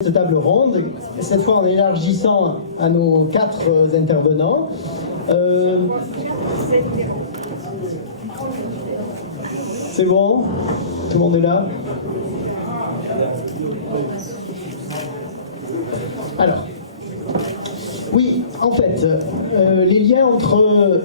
Cette table ronde, cette fois en élargissant à nos 4 intervenants. C'est bon? Tout le monde est là? Alors, oui, en fait, les liens entre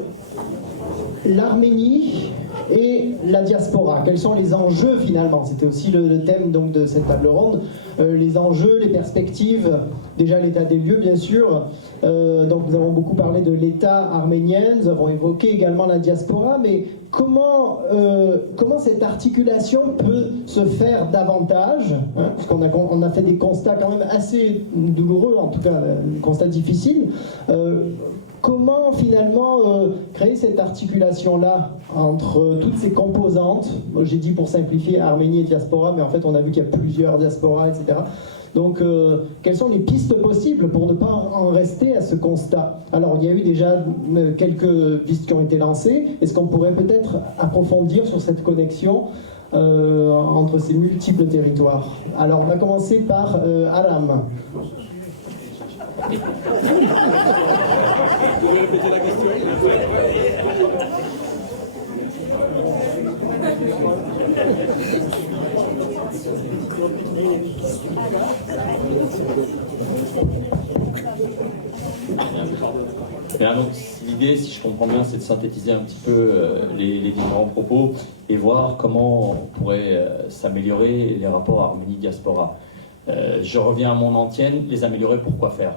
l'Arménie et la diaspora, quels sont les enjeux finalement? C'était aussi le thème donc, de cette table ronde. Les enjeux, les perspectives, déjà l'état des lieux bien sûr. Donc nous avons beaucoup parlé de l'état arménien, nous avons évoqué également la diaspora, mais comment cette articulation peut se faire davantage, hein, parce qu'on a fait des constats quand même assez douloureux, en tout cas des constats difficiles. Comment finalement créer cette articulation-là entre toutes ces composantes? J'ai dit pour simplifier Arménie et diaspora, mais en fait on a vu qu'il y a plusieurs diasporas, etc. Donc quelles sont les pistes possibles pour ne pas en rester à ce constat? Alors il y a eu déjà quelques pistes qui ont été lancées. Est-ce qu'on pourrait peut-être approfondir sur cette connexion entre ces multiples territoires? Alors on va commencer par Aram. Vous pouvez répéter la question? L'idée, si je comprends bien, c'est de synthétiser un petit peu les différents propos et voir comment on pourrait s'améliorer les rapports Arménie-Diaspora. Je reviens à mon antienne, les améliorer, pourquoi faire?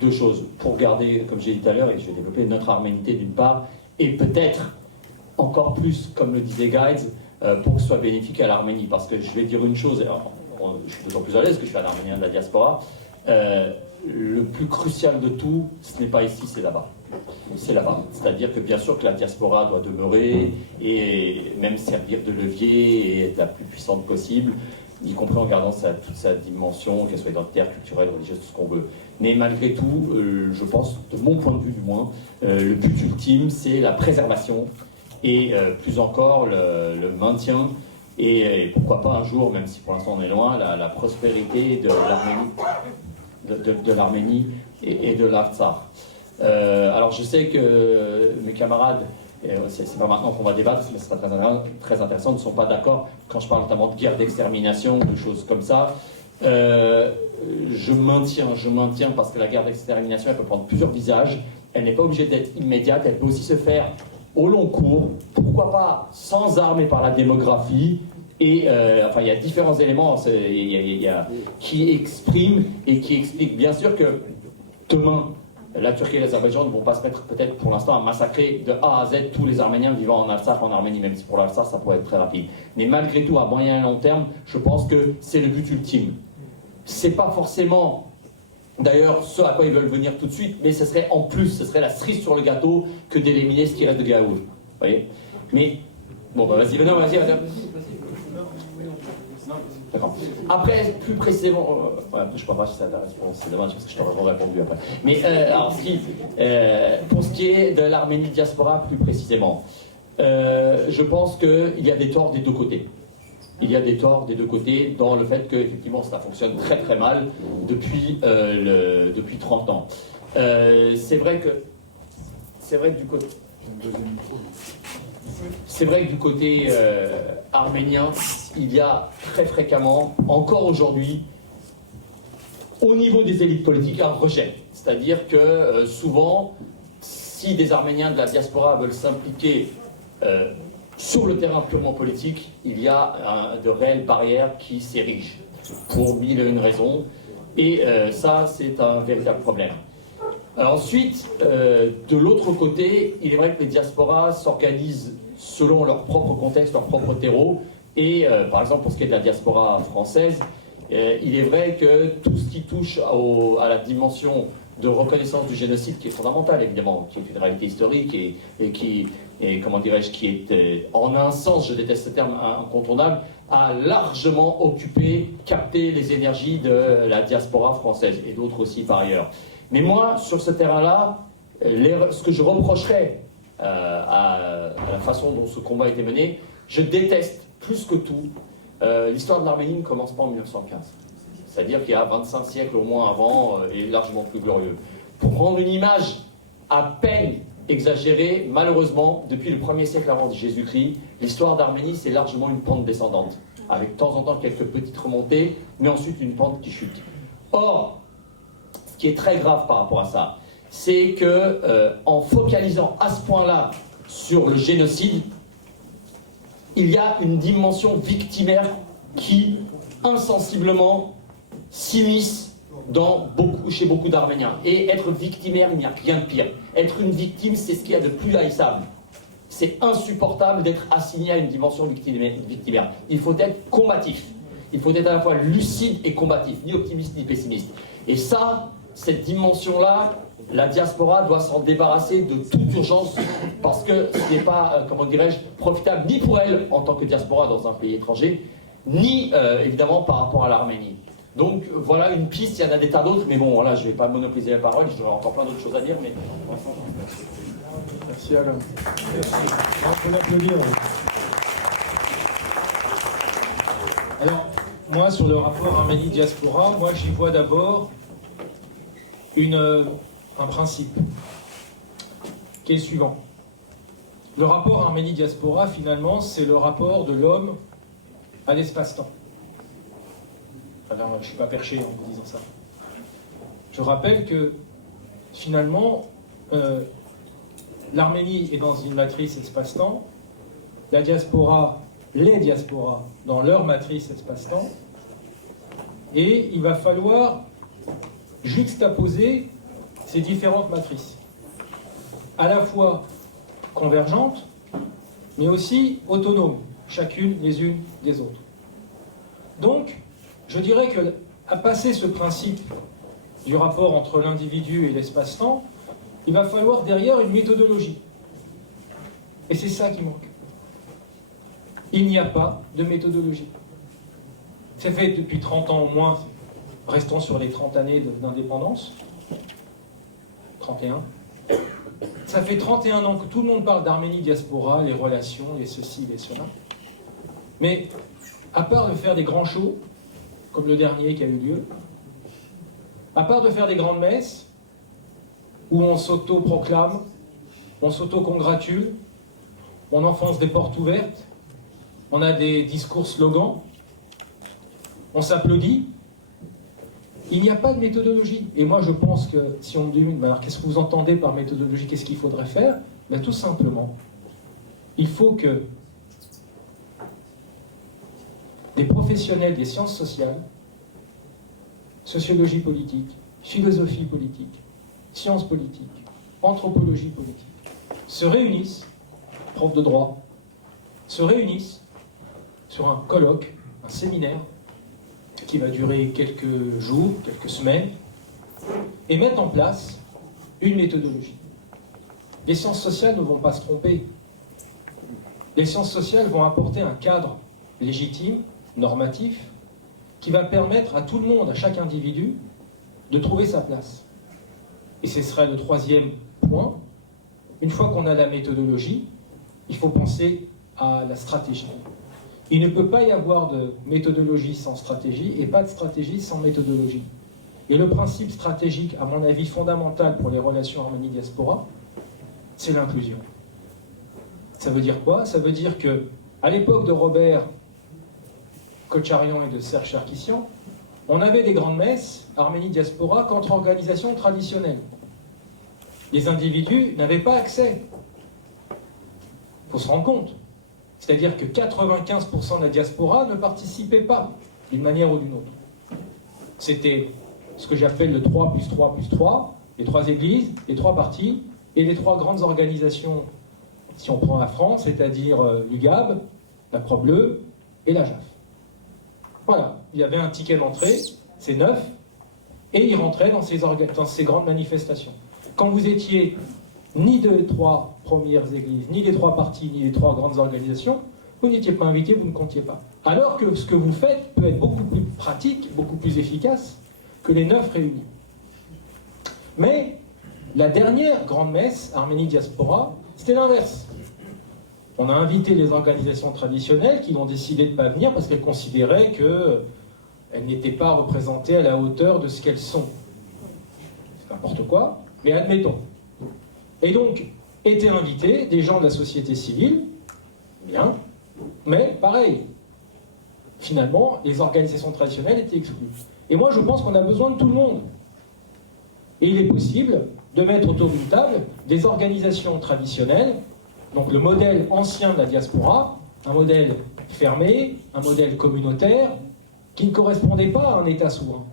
Deux choses, pour garder, comme j'ai dit tout à l'heure, et je vais développer notre arménité d'une part, et peut-être encore plus, comme le disait Guides, pour que ce soit bénéfique à l'Arménie. Parce que je vais dire une chose, alors, je suis d'autant plus à l'aise que je suis un Arménien de la diaspora, le plus crucial de tout, ce n'est pas ici, c'est là-bas. C'est là-bas. C'est-à-dire que bien sûr que la diaspora doit demeurer et même servir de levier et être la plus puissante possible, y compris en gardant toute sa dimension, qu'elle soit identitaire, culturelle, religieuse, tout ce qu'on veut. Mais malgré tout, je pense, de mon point de vue du moins, le but ultime, c'est la préservation et plus encore le maintien et pourquoi pas un jour, même si pour l'instant on est loin, la prospérité de l'Arménie et de l'Artsakh. Alors je sais que mes camarades, c'est pas maintenant qu'on va débattre, mais ce sera très intéressant, ne sont pas d'accord quand je parle notamment de guerre d'extermination, de choses comme ça. Je maintiens parce que la guerre d'extermination, elle peut prendre plusieurs visages, elle n'est pas obligée d'être immédiate, elle peut aussi se faire au long cours, pourquoi pas sans armes et par la démographie, et enfin il y a différents éléments qui expriment et qui expliquent bien sûr que demain, la Turquie et l'Azerbaïdjan ne vont pas se mettre peut-être pour l'instant à massacrer de A à Z tous les Arméniens vivant en Artsakh, en Arménie, même si pour l'Artsakh ça pourrait être très rapide. Mais malgré tout, à moyen et long terme, je pense que c'est le but ultime. C'est pas forcément, d'ailleurs, ce à quoi ils veulent venir tout de suite, mais ce serait en plus, ce serait la cerise sur le gâteau que d'éliminer ce qui reste de Gaoul. Vous voyez? Mais, bon, bah vas-y, vas-y. D'accord. Après, plus précisément, je ne sais pas si ça t'intéresse, c'est dommage parce que je t'aurais répondu après. Mais alors, pour ce qui est de l'Arménie diaspora, plus précisément, je pense qu'il y a des torts des deux côtés. Il y a des torts des deux côtés dans le fait qu'effectivement ça fonctionne très très mal depuis 30 ans. C'est vrai que du côté arménien, il y a très fréquemment, encore aujourd'hui, au niveau des élites politiques, un rejet. C'est-à-dire que souvent, si des Arméniens de la diaspora veulent s'impliquer sur le terrain purement politique, il y a de réelles barrières qui s'érigent pour mille et une raisons. Et ça, c'est un véritable problème. Ensuite, de l'autre côté, il est vrai que les diasporas s'organisent selon leur propre contexte, leur propre terreau. Et par exemple, pour ce qui est de la diaspora française, il est vrai que tout ce qui touche à la dimension de reconnaissance du génocide, qui est fondamentale évidemment, qui est une réalité historique et qui comment dirais-je, qui est en un sens, je déteste ce terme, incontournable, a largement occupé, capté les énergies de la diaspora française et d'autres aussi par ailleurs. Mais moi, sur ce terrain-là, ce que je reprocherais à la façon dont ce combat a été mené, je déteste plus que tout. L'histoire de l'Arménie ne commence pas en 1915. c'est-à-dire qu'il y a 25 siècles au moins avant, et largement plus glorieux. Pour prendre une image à peine exagérée, malheureusement, depuis le 1er siècle avant Jésus-Christ, l'histoire d'Arménie, c'est largement une pente descendante, avec de temps en temps quelques petites remontées, mais ensuite une pente qui chute. Or, ce qui est très grave par rapport à ça, c'est que en focalisant à ce point-là sur le génocide, il y a une dimension victimaire qui, insensiblement, s'immisce chez beaucoup d'Arméniens. Et être victimaire, il n'y a rien de pire. Être une victime, c'est ce qu'il y a de plus haïssable. C'est insupportable d'être assigné à une dimension victimaire. Il faut être combatif. Il faut être à la fois lucide et combatif, ni optimiste ni pessimiste. Et ça, cette dimension-là, la diaspora doit s'en débarrasser de toute urgence parce que ce n'est pas, comment dirais-je, profitable ni pour elle en tant que diaspora dans un pays étranger, ni évidemment par rapport à l'Arménie. Donc voilà une piste, il y en a des tas d'autres, mais bon, voilà, je ne vais pas monopoliser la parole, j'aurais encore plein d'autres choses à dire, mais... Merci Alain. On peut l'applaudir. Alors, moi, sur le rapport Arménie-Diaspora, moi, j'y vois d'abord un principe, qui est le suivant. Le rapport Arménie-Diaspora, finalement, c'est le rapport de l'homme à l'espace-temps. Alors, je ne suis pas perché en vous disant ça. Je rappelle que, finalement, l'Arménie est dans une matrice espace-temps, la diaspora, les diasporas, dans leur matrice espace-temps, et il va falloir juxtaposer ces différentes matrices, à la fois convergentes, mais aussi autonomes, chacune les unes des autres. Donc, je dirais que, à passer ce principe du rapport entre l'individu et l'espace-temps, il va falloir derrière une méthodologie. Et c'est ça qui manque. Il n'y a pas de méthodologie. Ça fait depuis 30 ans au moins, restons sur les 30 années d'indépendance, 31. Ça fait 31 ans que tout le monde parle d'Arménie diaspora, les relations, les ceci, les cela. Mais à part de faire des grands shows, comme le dernier qui a eu lieu, à part de faire des grandes messes, où on s'auto-proclame, on s'auto-congratule, on enfonce des portes ouvertes, on a des discours slogans, on s'applaudit, il n'y a pas de méthodologie. Et moi je pense que si on me dit, alors qu'est-ce que vous entendez par méthodologie, qu'est-ce qu'il faudrait faire? Ben, tout simplement, il faut que des professionnels des sciences sociales, sociologie politique, philosophie politique, sciences politiques, anthropologie politique, se réunissent, profs de droit, se réunissent sur un colloque, un séminaire, qui va durer quelques jours, quelques semaines, et mettre en place une méthodologie. Les sciences sociales ne vont pas se tromper. Les sciences sociales vont apporter un cadre légitime, normatif, qui va permettre à tout le monde, à chaque individu, de trouver sa place. Et ce serait le troisième point. Une fois qu'on a la méthodologie, il faut penser à la stratégie. Il ne peut pas y avoir de méthodologie sans stratégie et pas de stratégie sans méthodologie. Et le principe stratégique, à mon avis, fondamental pour les relations Arménie-Diaspora, c'est l'inclusion. Ça veut dire quoi? Ça veut dire que, à l'époque de Robert Kocharian et de Serge Sarkissian, on avait des grandes messes Arménie-Diaspora contre organisations traditionnelles. Les individus n'avaient pas accès. Il faut se rendre compte. C'est-à-dire que 95% de la diaspora ne participait pas, d'une manière ou d'une autre. C'était ce que j'appelle le 3 + 3 + 3, les 3 églises, les 3 partis, et les 3 grandes organisations, si on prend la France, c'est-à-dire l'UGAB, la Croix-Bleue et la JAF. Voilà, il y avait un ticket d'entrée, c'est 9, et ils rentraient dans ces grandes manifestations. Quand vous étiez ni des 3 premières églises, ni des 3 partis, ni des 3 grandes organisations, vous n'étiez pas invité, vous ne comptiez pas. Alors que ce que vous faites peut être beaucoup plus pratique, beaucoup plus efficace que les 9 réunis. Mais la dernière grande messe, Arménie-Diaspora, c'était l'inverse. On a invité les organisations traditionnelles qui ont décidé de ne pas venir parce qu'elles considéraient qu'elles elles n'étaient pas représentées à la hauteur de ce qu'elles sont. C'est n'importe quoi, mais admettons. Et donc, étaient invités des gens de la société civile, bien, mais pareil, finalement, les organisations traditionnelles étaient exclues. Et moi, je pense qu'on a besoin de tout le monde. Et il est possible de mettre autour d'une table des organisations traditionnelles, donc le modèle ancien de la diaspora, un modèle fermé, un modèle communautaire, qui ne correspondait pas à un État souverain.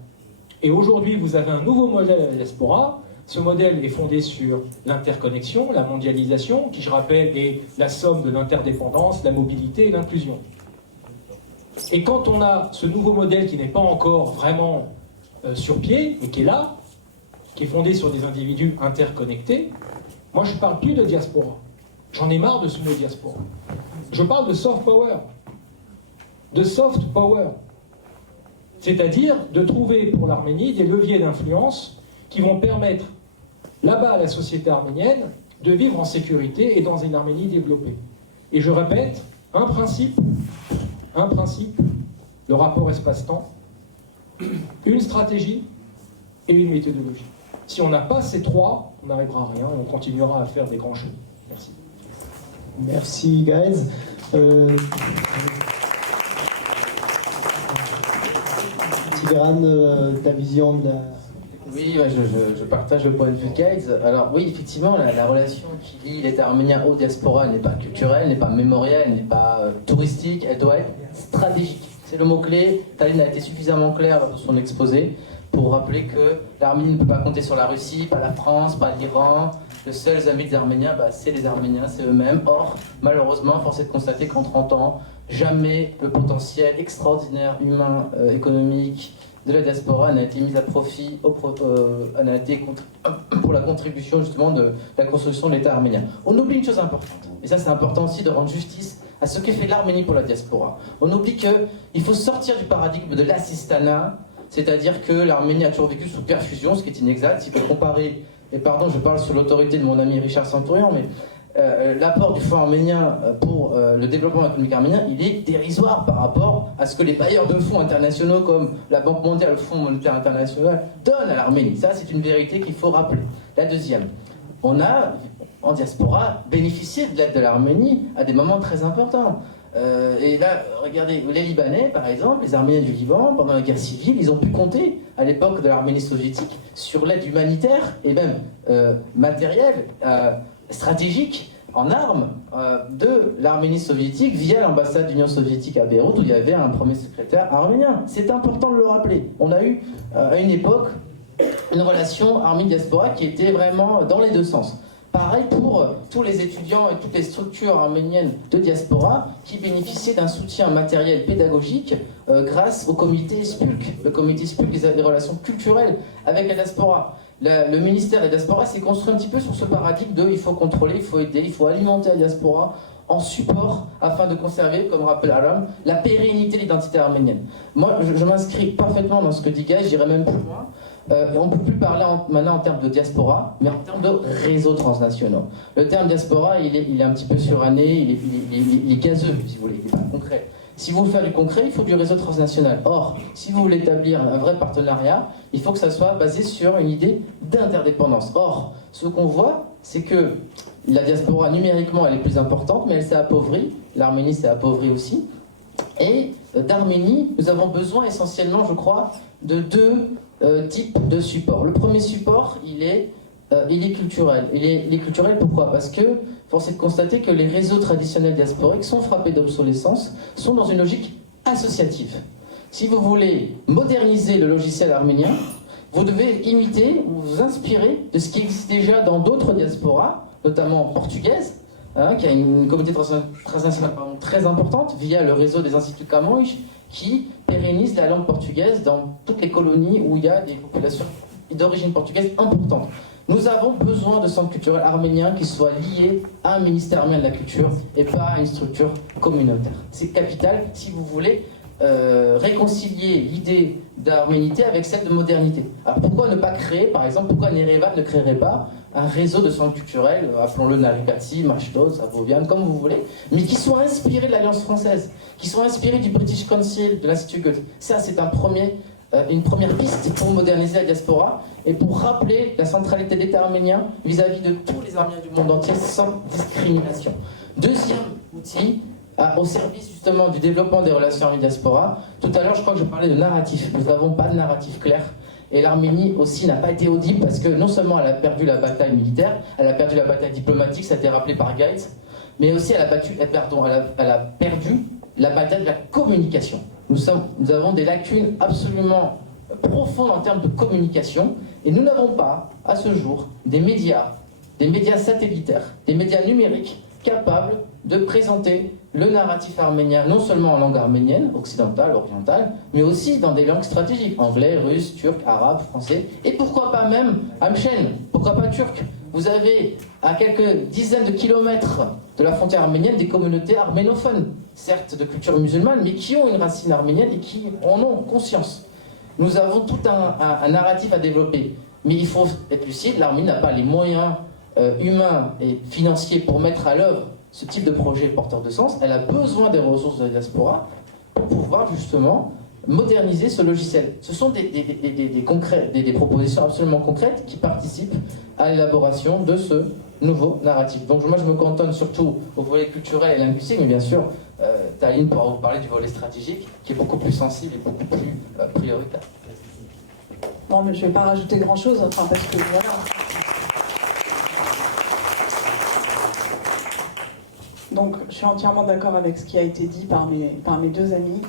Et aujourd'hui, vous avez un nouveau modèle de la diaspora. Ce modèle est fondé sur l'interconnexion, la mondialisation, qui, je rappelle, est la somme de l'interdépendance, la mobilité et l'inclusion. Et quand on a ce nouveau modèle qui n'est pas encore vraiment sur pied, mais qui est là, qui est fondé sur des individus interconnectés, moi je ne parle plus de diaspora. J'en ai marre de ce mot diaspora. Je parle de soft power. De soft power. C'est-à-dire de trouver pour l'Arménie des leviers d'influence qui vont permettre là-bas à la société arménienne de vivre en sécurité et dans une Arménie développée. Et je répète, un principe, le rapport espace-temps, une stratégie et une méthodologie. Si on n'a pas ces trois, on n'arrivera à rien, on continuera à faire des grands chemins. Merci. Merci, guys. Tigran, ta vision de la... Oui, je partage le point de vue de Guides. Alors oui, effectivement, la relation qui lie l'État arménien aux diasporas n'est pas culturelle, n'est pas mémorielle, n'est pas touristique, elle doit être stratégique. C'est le mot-clé. Tallinn a été suffisamment clair dans son exposé pour rappeler que l'Arménie ne peut pas compter sur la Russie, pas la France, pas l'Iran. Les seuls amis des Arméniens, c'est les Arméniens, c'est eux-mêmes. Or, malheureusement, force est de constater qu'en 30 ans, jamais le potentiel extraordinaire, humain, économique, de la diaspora n'a été mise à profit, n'a été pour la contribution justement de la construction de l'État arménien. On oublie une chose importante, et ça c'est important aussi de rendre justice à ce que fait l'Arménie pour la diaspora. On oublie qu'il faut sortir du paradigme de l'assistanat, c'est-à-dire que l'Arménie a toujours vécu sous perfusion, ce qui est inexact. Si vous comparez, et pardon, je parle sous l'autorité de mon ami Richard Centurion, mais l'apport du Fonds arménien pour le développement économique arménien, il est dérisoire par rapport à ce que les bailleurs de fonds internationaux comme la Banque mondiale, le Fonds monétaire international donnent à l'Arménie. Ça, c'est une vérité qu'il faut rappeler. La deuxième, on a, en diaspora, bénéficié de l'aide de l'Arménie à des moments très importants. Et là, regardez, les Libanais, par exemple, les Arméniens du Liban, pendant la guerre civile, ils ont pu compter, à l'époque de l'Arménie soviétique, sur l'aide humanitaire et même matérielle, stratégique en armes de l'Arménie soviétique via l'ambassade d'Union soviétique à Beyrouth où il y avait un premier secrétaire arménien. C'est important de le rappeler. On a eu à une époque une relation Arménie-diaspora qui était vraiment dans les deux sens. Pareil pour tous les étudiants et toutes les structures arméniennes de diaspora qui bénéficiaient d'un soutien matériel pédagogique grâce au comité SPULC. Le comité SPULC des relations culturelles avec la diaspora. Le ministère de la diaspora s'est construit un petit peu sur ce paradigme de il faut contrôler, il faut aider, il faut alimenter la diaspora en support afin de conserver, comme rappelle Alam, la pérennité de l'identité arménienne. Moi, je m'inscris parfaitement dans ce que dit Guy, j'irai même plus loin. On ne peut plus parler maintenant en termes de diaspora, mais en termes de réseaux transnationaux. Le terme diaspora, il est un petit peu suranné, il est gazeux, si vous voulez, il n'est pas concret. Si vous voulez faire du concret, il faut du réseau transnational. Or, si vous voulez établir un vrai partenariat, il faut que ça soit basé sur une idée d'interdépendance. Or, ce qu'on voit, c'est que la diaspora, numériquement, elle est plus importante, mais elle s'est appauvrie. L'Arménie s'est appauvrie aussi. Et d'Arménie, nous avons besoin essentiellement, je crois, de deux types de supports. Le premier support, il est culturel. Il est culturel pourquoi ? Parce que force est de constater que les réseaux traditionnels diasporiques sont frappés d'obsolescence, sont dans une logique associative. Si vous voulez moderniser le logiciel arménien, vous devez imiter ou vous inspirer de ce qui existe déjà dans d'autres diasporas, notamment portugaises, qui a une communauté transnationale très importante via le réseau des instituts Camões, qui pérennise la langue portugaise dans toutes les colonies où il y a des populations d'origine portugaise importantes. Nous avons besoin de centres culturels arméniens qui soient liés à un ministère arménien de la culture et pas à une structure communautaire. C'est capital si vous voulez réconcilier l'idée d'arménité avec celle de modernité. Alors pourquoi ne pas créer, par exemple, pourquoi Nerevan ne créerait pas un réseau de centres culturels, appelons-le Narikati, Mashdod, Savovian, comme vous voulez, mais qui sont inspirés de l'Alliance française, qui sont inspirés du British Council, de l'Institut Goethe. Ça, c'est une première piste pour moderniser la diaspora et pour rappeler la centralité de l'État arménien vis-à-vis de tous les Arméniens du monde entier sans discrimination. Deuxième outil, au service justement du développement des relations arménie-diaspora. Tout à l'heure, je crois que je parlais de narratif. Nous n'avons pas de narratif clair. Et l'Arménie aussi n'a pas été audible parce que non seulement elle a perdu la bataille militaire, elle a perdu la bataille diplomatique, ça a été rappelé par Gates, mais aussi elle a perdu la bataille de la communication. Nous avons des lacunes absolument profondes en termes de communication et nous n'avons pas, à ce jour, des médias satellitaires, des médias numériques capables de présenter le narratif arménien, non seulement en langue arménienne, occidentale, orientale, mais aussi dans des langues stratégiques, anglais, russe, turc, arabe, français, et pourquoi pas même amchen, pourquoi pas turc. Vous avez à quelques dizaines de kilomètres de la frontière arménienne des communautés arménophones, certes de culture musulmane, mais qui ont une racine arménienne et qui en ont conscience. Nous avons tout un narratif à développer, mais il faut être lucide, l'Arménie n'a pas les moyens humains et financiers pour mettre à l'œuvre ce type de projet porteur de sens. Elle a besoin des ressources de la diaspora pour pouvoir justement moderniser ce logiciel. Ce sont des propositions absolument concrètes qui participent à l'élaboration de ce nouveau narratif. Donc moi je me cantonne surtout au volet culturel et linguistique, mais bien sûr Taline pourra vous parler du volet stratégique qui est beaucoup plus sensible et beaucoup plus prioritaire. Non mais je ne vais pas rajouter grand chose, parce que voilà. Donc, je suis entièrement d'accord avec ce qui a été dit par mes deux amis.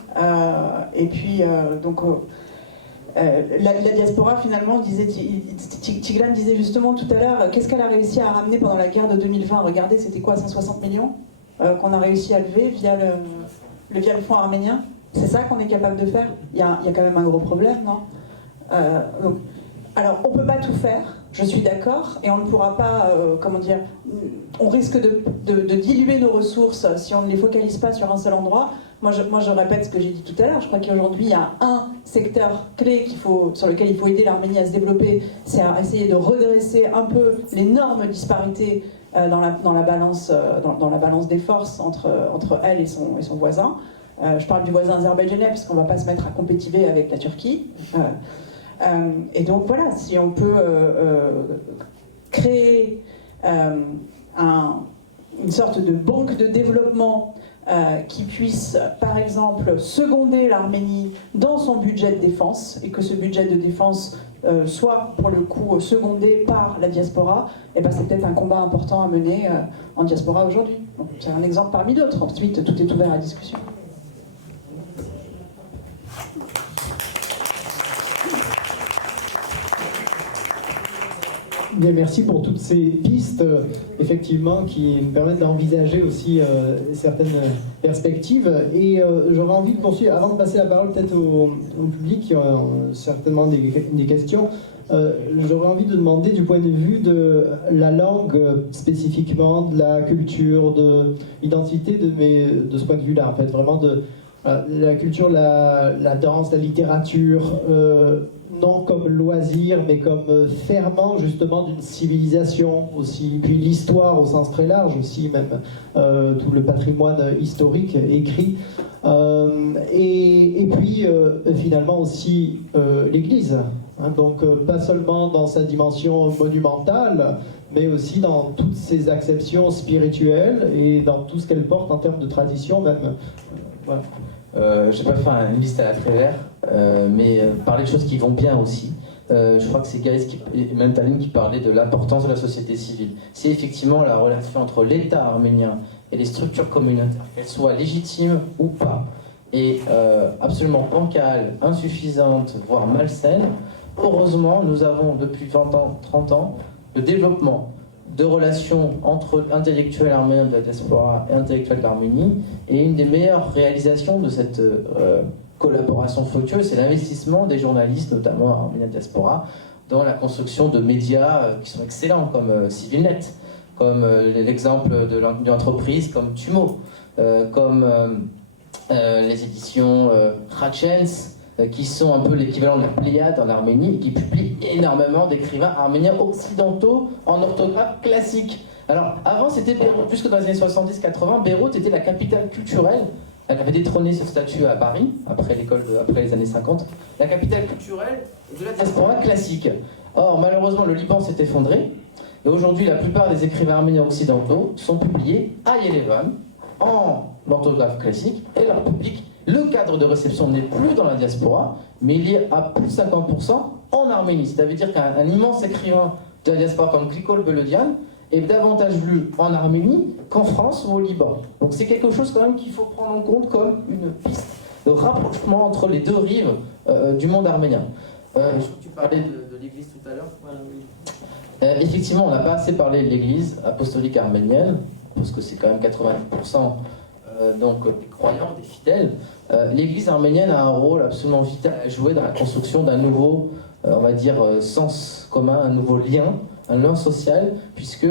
Et puis, la diaspora, finalement, Tigran disait justement tout à l'heure, qu'est-ce qu'elle a réussi à ramener pendant la guerre de 2020 ? Regardez, c'était quoi, 160 millions qu'on a réussi à lever via le fonds arménien ? C'est ça qu'on est capable de faire ? Il y a quand même un gros problème, non ? Alors, on ne peut pas tout faire, je suis d'accord, et on ne pourra pas, on risque de diluer nos ressources si on ne les focalise pas sur un seul endroit. Moi, je répète ce que j'ai dit tout à l'heure, je crois qu'aujourd'hui, il y a un secteur clé sur lequel il faut aider l'Arménie à se développer, c'est à essayer de redresser un peu l'énorme disparité dans la balance des forces entre elle et son voisin. Je parle du voisin azerbaïdjanais, parce qu'on ne va pas se mettre à compétiver avec la Turquie. Et donc voilà, si on peut créer une sorte de banque de développement qui puisse, par exemple, seconder l'Arménie dans son budget de défense, et que ce budget de défense soit, pour le coup, secondé par la diaspora, et c'est peut-être un combat important à mener en diaspora aujourd'hui. C'est un exemple parmi d'autres. Ensuite, tout est ouvert à discussion. Bien, merci pour toutes ces pistes, effectivement, qui nous permettent d'envisager aussi certaines perspectives. Et j'aurais envie de poursuivre, avant de passer la parole peut-être au public, qui a certainement des questions, j'aurais envie de demander du point de vue de la langue spécifiquement, de la culture, de l'identité de ce point de vue-là, en fait, vraiment de la culture, la danse, la littérature, non comme loisir, mais comme ferment justement d'une civilisation aussi, puis l'histoire au sens très large aussi, même tout le patrimoine historique écrit, et puis finalement aussi l'Église, hein, donc pas seulement dans sa dimension monumentale, mais aussi dans toutes ses acceptions spirituelles et dans tout ce qu'elle porte en termes de tradition même. Voilà. Je vais pas faire une liste à la Prévert, mais parler de choses qui vont bien aussi. Je crois que c'est Gaïs et même Taline qui parlait de l'importance de la société civile. C'est effectivement la relation entre l'État arménien et les structures communautaires, qu'elles soient légitimes ou pas, et absolument bancales, insuffisantes, voire malsaines. Heureusement, nous avons depuis 20 ans, 30 ans, le développement de relations entre intellectuels arméniens de la diaspora et intellectuels d'Arménie. Et une des meilleures réalisations de cette collaboration fructueuse, c'est l'investissement des journalistes, notamment arméniens de diaspora, dans la construction de médias qui sont excellents, comme CivilNet, comme l'exemple d'une entreprise comme Tumo, comme les éditions Ratchens, qui sont un peu l'équivalent de la Pléiade en Arménie, et qui publient énormément d'écrivains arméniens occidentaux en orthographe classique. Alors, avant, c'était Beyrouth, jusque dans les années 70-80, Beyrouth était la capitale culturelle. Elle avait détrôné ce statut à Paris, après les années 50, la capitale culturelle de la diaspora classique. Or, malheureusement, le Liban s'est effondré, et aujourd'hui, la plupart des écrivains arméniens occidentaux sont publiés à Yerevan, en orthographe classique, et leur public, le cadre de réception n'est plus dans la diaspora, mais il est à plus de 50% en Arménie. C'est-à-dire qu'un immense écrivain de la diaspora comme Grigol Beledian est davantage lu en Arménie qu'en France ou au Liban. Donc c'est quelque chose quand même qu'il faut prendre en compte comme une piste de rapprochement entre les deux rives du monde arménien. Tu parlais de l'église tout à l'heure. Effectivement, on n'a pas assez parlé de l'église apostolique arménienne, parce que c'est quand même 80% des croyants, des fidèles. L'église arménienne a un rôle absolument vital à jouer dans la construction d'un nouveau, on va dire, sens commun, un nouveau lien, un lien social, puisque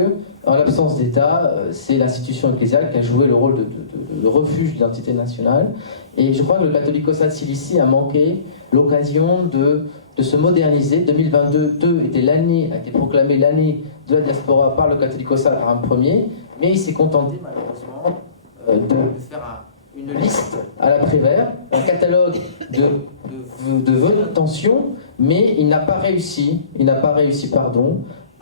en l'absence d'État, c'est l'institution ecclésiale qui a joué le rôle de refuge d'identité nationale. Et je crois que le Catholicosat de Cilicie a manqué l'occasion de se moderniser. 2022 a été proclamé l'année de la diaspora par le Catholicosat par un premier, mais il s'est contenté malheureusement de faire une liste à la Prévert, un catalogue de vœux d'intention, mais il n'a pas réussi,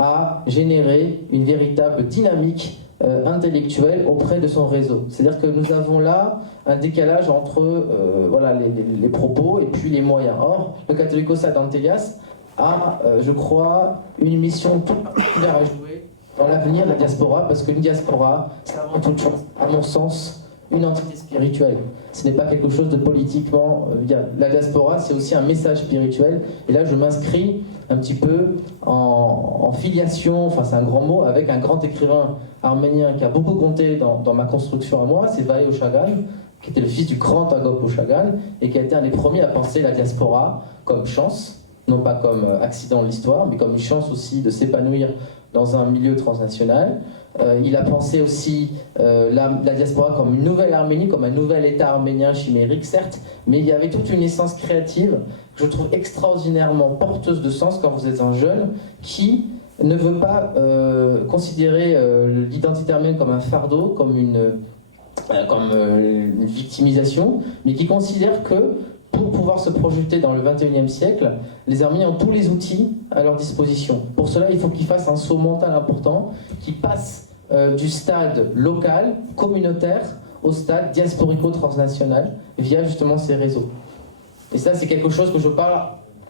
à générer une véritable dynamique intellectuelle auprès de son réseau. C'est-à-dire que nous avons là un décalage entre les propos et puis les moyens. Or, le Catholicosat d'Antelias a, je crois, une mission toute particulière à jouer dans l'avenir de la diaspora, parce qu'une diaspora, c'est avant toute chose, à mon sens, une entité spirituelle. Ce n'est pas quelque chose de politiquement viable. La diaspora, c'est aussi un message spirituel. Et là, je m'inscris un petit peu en filiation, enfin c'est un grand mot, avec un grand écrivain arménien qui a beaucoup compté dans ma construction à moi, c'est Vahe Oshagan, qui était le fils du grand Agop Oshagan, et qui a été un des premiers à penser la diaspora comme chance, non pas comme accident de l'histoire, mais comme une chance aussi de s'épanouir dans un milieu transnational. Il a pensé aussi la diaspora comme une nouvelle Arménie, comme un nouvel État arménien chimérique, certes, mais il y avait toute une essence créative que je trouve extraordinairement porteuse de sens quand vous êtes un jeune qui ne veut pas considérer l'identité arménienne comme un fardeau, comme une victimisation, mais qui considère que pour pouvoir se projeter dans le XXIe siècle, les Arméniens ont tous les outils à leur disposition. Pour cela, il faut qu'ils fassent un saut mental important, qui passe du stade local, communautaire, au stade diasporico-transnational, via justement ces réseaux. Et ça, c'est quelque chose que je parle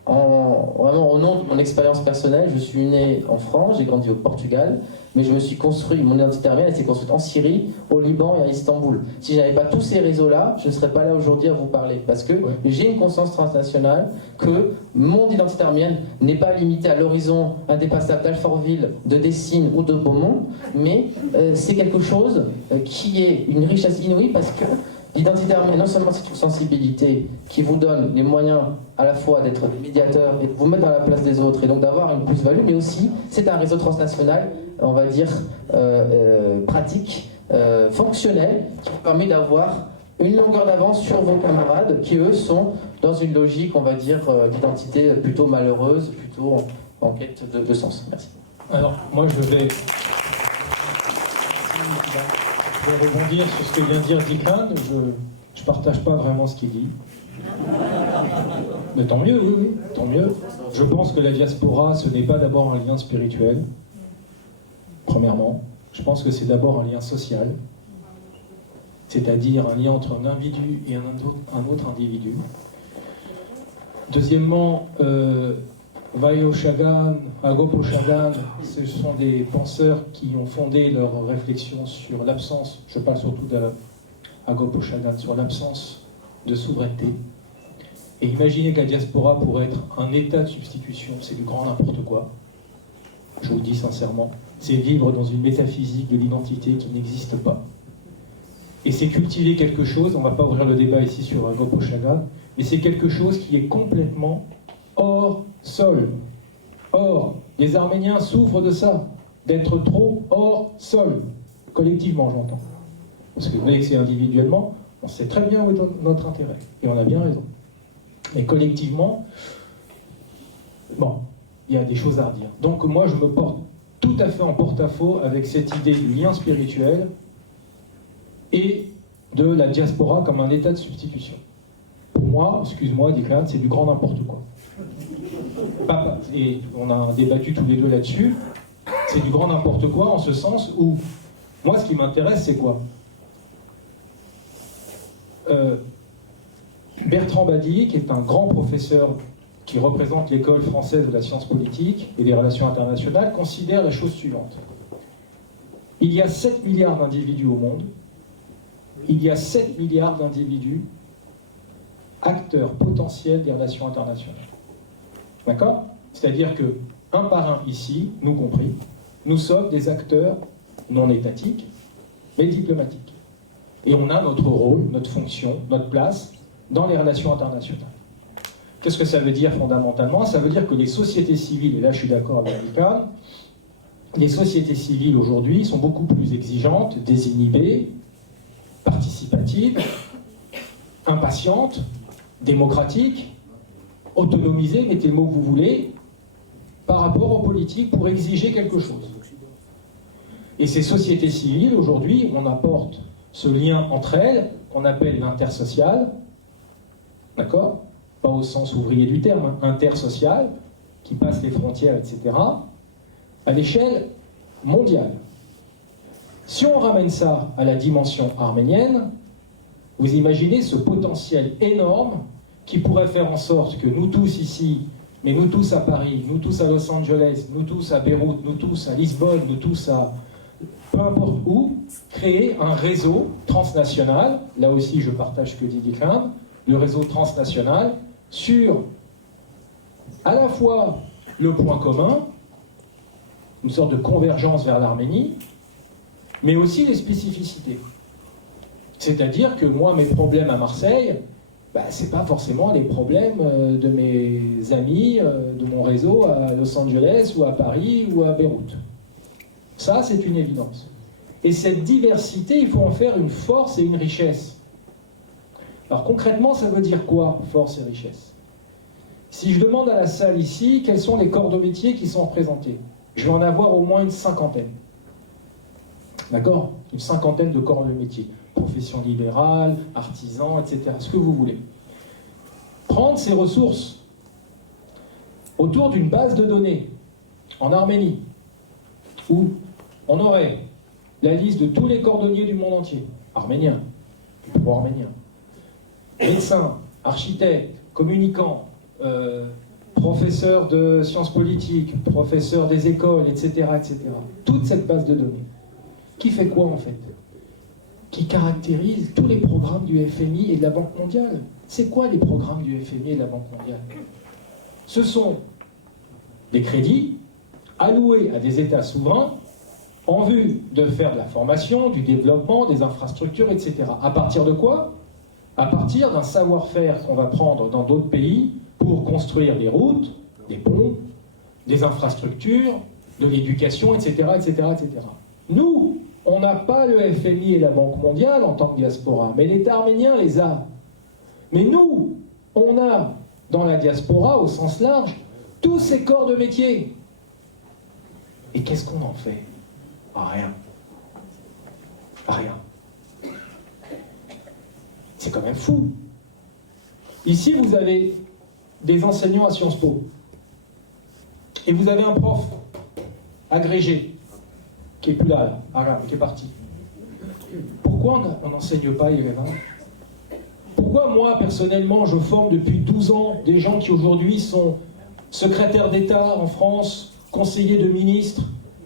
vraiment au nom de mon expérience personnelle. Je suis né en France, j'ai grandi au Portugal, mais je me suis construit, mon identité arménienne, elle s'est construite en Syrie, au Liban et à Istanbul. Si je n'avais pas tous ces réseaux-là, je ne serais pas là aujourd'hui à vous parler, parce que j'ai une conscience transnationale, que mon identité arménienne n'est pas limitée à l'horizon indépassable d'Alfortville, de Dessines ou de Beaumont, mais c'est quelque chose qui est une richesse inouïe, parce que l'identité arménienne, non seulement c'est une sensibilité qui vous donne les moyens à la fois d'être médiateur et de vous mettre dans la place des autres et donc d'avoir une plus-value, mais aussi c'est un réseau transnational, on va dire pratique, fonctionnel, qui vous permet d'avoir une longueur d'avance sur vos camarades qui eux sont dans une logique, on va dire, d'identité plutôt malheureuse, plutôt en quête de sens. Merci. Alors moi je vais rebondir sur ce que vient de dire Dikhan. Je partage pas vraiment ce qu'il dit. Mais tant mieux, oui, tant mieux. Je pense que la diaspora, ce n'est pas d'abord un lien spirituel, premièrement. Je pense que c'est d'abord un lien social, c'est-à-dire un lien entre un individu et un autre individu. Deuxièmement, Vahe Oshagan, Agop Oshagan, ce sont des penseurs qui ont fondé leur réflexion sur l'absence, je parle surtout d'Agop Oshagan, sur l'absence de souveraineté. Et imaginez que la diaspora pourrait être un état de substitution, c'est du grand n'importe quoi. Je vous le dis sincèrement, c'est vivre dans une métaphysique de l'identité qui n'existe pas. Et c'est cultiver quelque chose, on ne va pas ouvrir le débat ici sur Agop Oshagan, mais c'est quelque chose qui est complètement hors sol. Or, les Arméniens souffrent de ça, d'être trop hors sol, collectivement j'entends. Parce que dès que c'est individuellement, on sait très bien où est notre intérêt, et on a bien raison. Mais collectivement, bon, il y a des choses à redire. Donc moi, je me porte tout à fait en porte-à-faux avec cette idée du lien spirituel et de la diaspora comme un état de substitution. Pour moi, excuse-moi, dit Claude, c'est du grand n'importe quoi. Et on a débattu tous les deux là-dessus. C'est du grand n'importe quoi en ce sens où, moi, ce qui m'intéresse, c'est quoi? Bertrand Badie, qui est un grand professeur qui représente l'école française de la science politique et des relations internationales, considère la chose suivante. Il y a 7 milliards d'individus au monde. Il y a 7 milliards d'individus acteurs potentiels des relations internationales. D'accord? C'est-à-dire que, un par un ici, nous compris, nous sommes des acteurs non étatiques, mais diplomatiques. Et on a notre rôle, notre fonction, notre place dans les relations internationales. Qu'est-ce que ça veut dire fondamentalement? Ça veut dire que les sociétés civiles, et là je suis d'accord avec Lucas, les sociétés civiles aujourd'hui sont beaucoup plus exigeantes, désinhibées, participatives, impatientes, démocratiques, autonomisées, mettez le mot que vous voulez, par rapport aux politiques pour exiger quelque chose. Et ces sociétés civiles, aujourd'hui, on apporte ce lien entre elles, qu'on appelle l'intersocial, d'accord? Pas au sens ouvrier du terme, hein, intersocial, qui passe les frontières, etc., à l'échelle mondiale. Si on ramène ça à la dimension arménienne, vous imaginez ce potentiel énorme qui pourrait faire en sorte que nous tous ici, mais nous tous à Paris, nous tous à Los Angeles, nous tous à Beyrouth, nous tous à Lisbonne, nous tous à peu importe où, créer un réseau transnational, là aussi je partage ce que dit Klein, le réseau transnational, sur à la fois le point commun, une sorte de convergence vers l'Arménie, mais aussi les spécificités. C'est-à-dire que moi, mes problèmes à Marseille, c'est pas forcément les problèmes de mes amis, de mon réseau à Los Angeles, ou à Paris, ou à Beyrouth. Ça, c'est une évidence. Et cette diversité, il faut en faire une force et une richesse. Alors concrètement, ça veut dire quoi, force et richesse? Si je demande à la salle ici, quels sont les corps de métier qui sont représentés, je vais en avoir au moins une cinquantaine. D'accord? Une cinquantaine de corps de métier. Profession libérale, artisans, etc. Ce que vous voulez. Prendre ces ressources autour d'une base de données en Arménie, où on aurait la liste de tous les cordonniers du monde entier, arméniens, pro-arméniens, médecins, architectes, communicants, professeurs de sciences politiques, professeurs des écoles, etc., etc. Toute cette base de données. Qui fait quoi en fait? Qui caractérise tous les programmes du FMI et de la Banque mondiale. C'est quoi les programmes du FMI et de la Banque mondiale? Ce sont des crédits alloués à des États souverains en vue de faire de la formation, du développement, des infrastructures, etc. À partir de quoi? À partir d'un savoir-faire qu'on va prendre dans d'autres pays pour construire des routes, des ponts, des infrastructures, de l'éducation, etc., etc., etc. Nous, on n'a pas le FMI et la Banque mondiale en tant que diaspora, mais l'État arménien les a. Mais nous, on a, dans la diaspora, au sens large, tous ces corps de métier. Et qu'est-ce qu'on en fait? Rien. Rien. C'est quand même fou. Ici, vous avez des enseignants à Sciences Po. Et vous avez un prof agrégé, qui est plus là, qui est parti. Pourquoi on n'enseigne pas Yerevan? Pourquoi moi, personnellement, je forme depuis 12 ans des gens qui aujourd'hui sont secrétaires d'État en France, conseillers de ministres,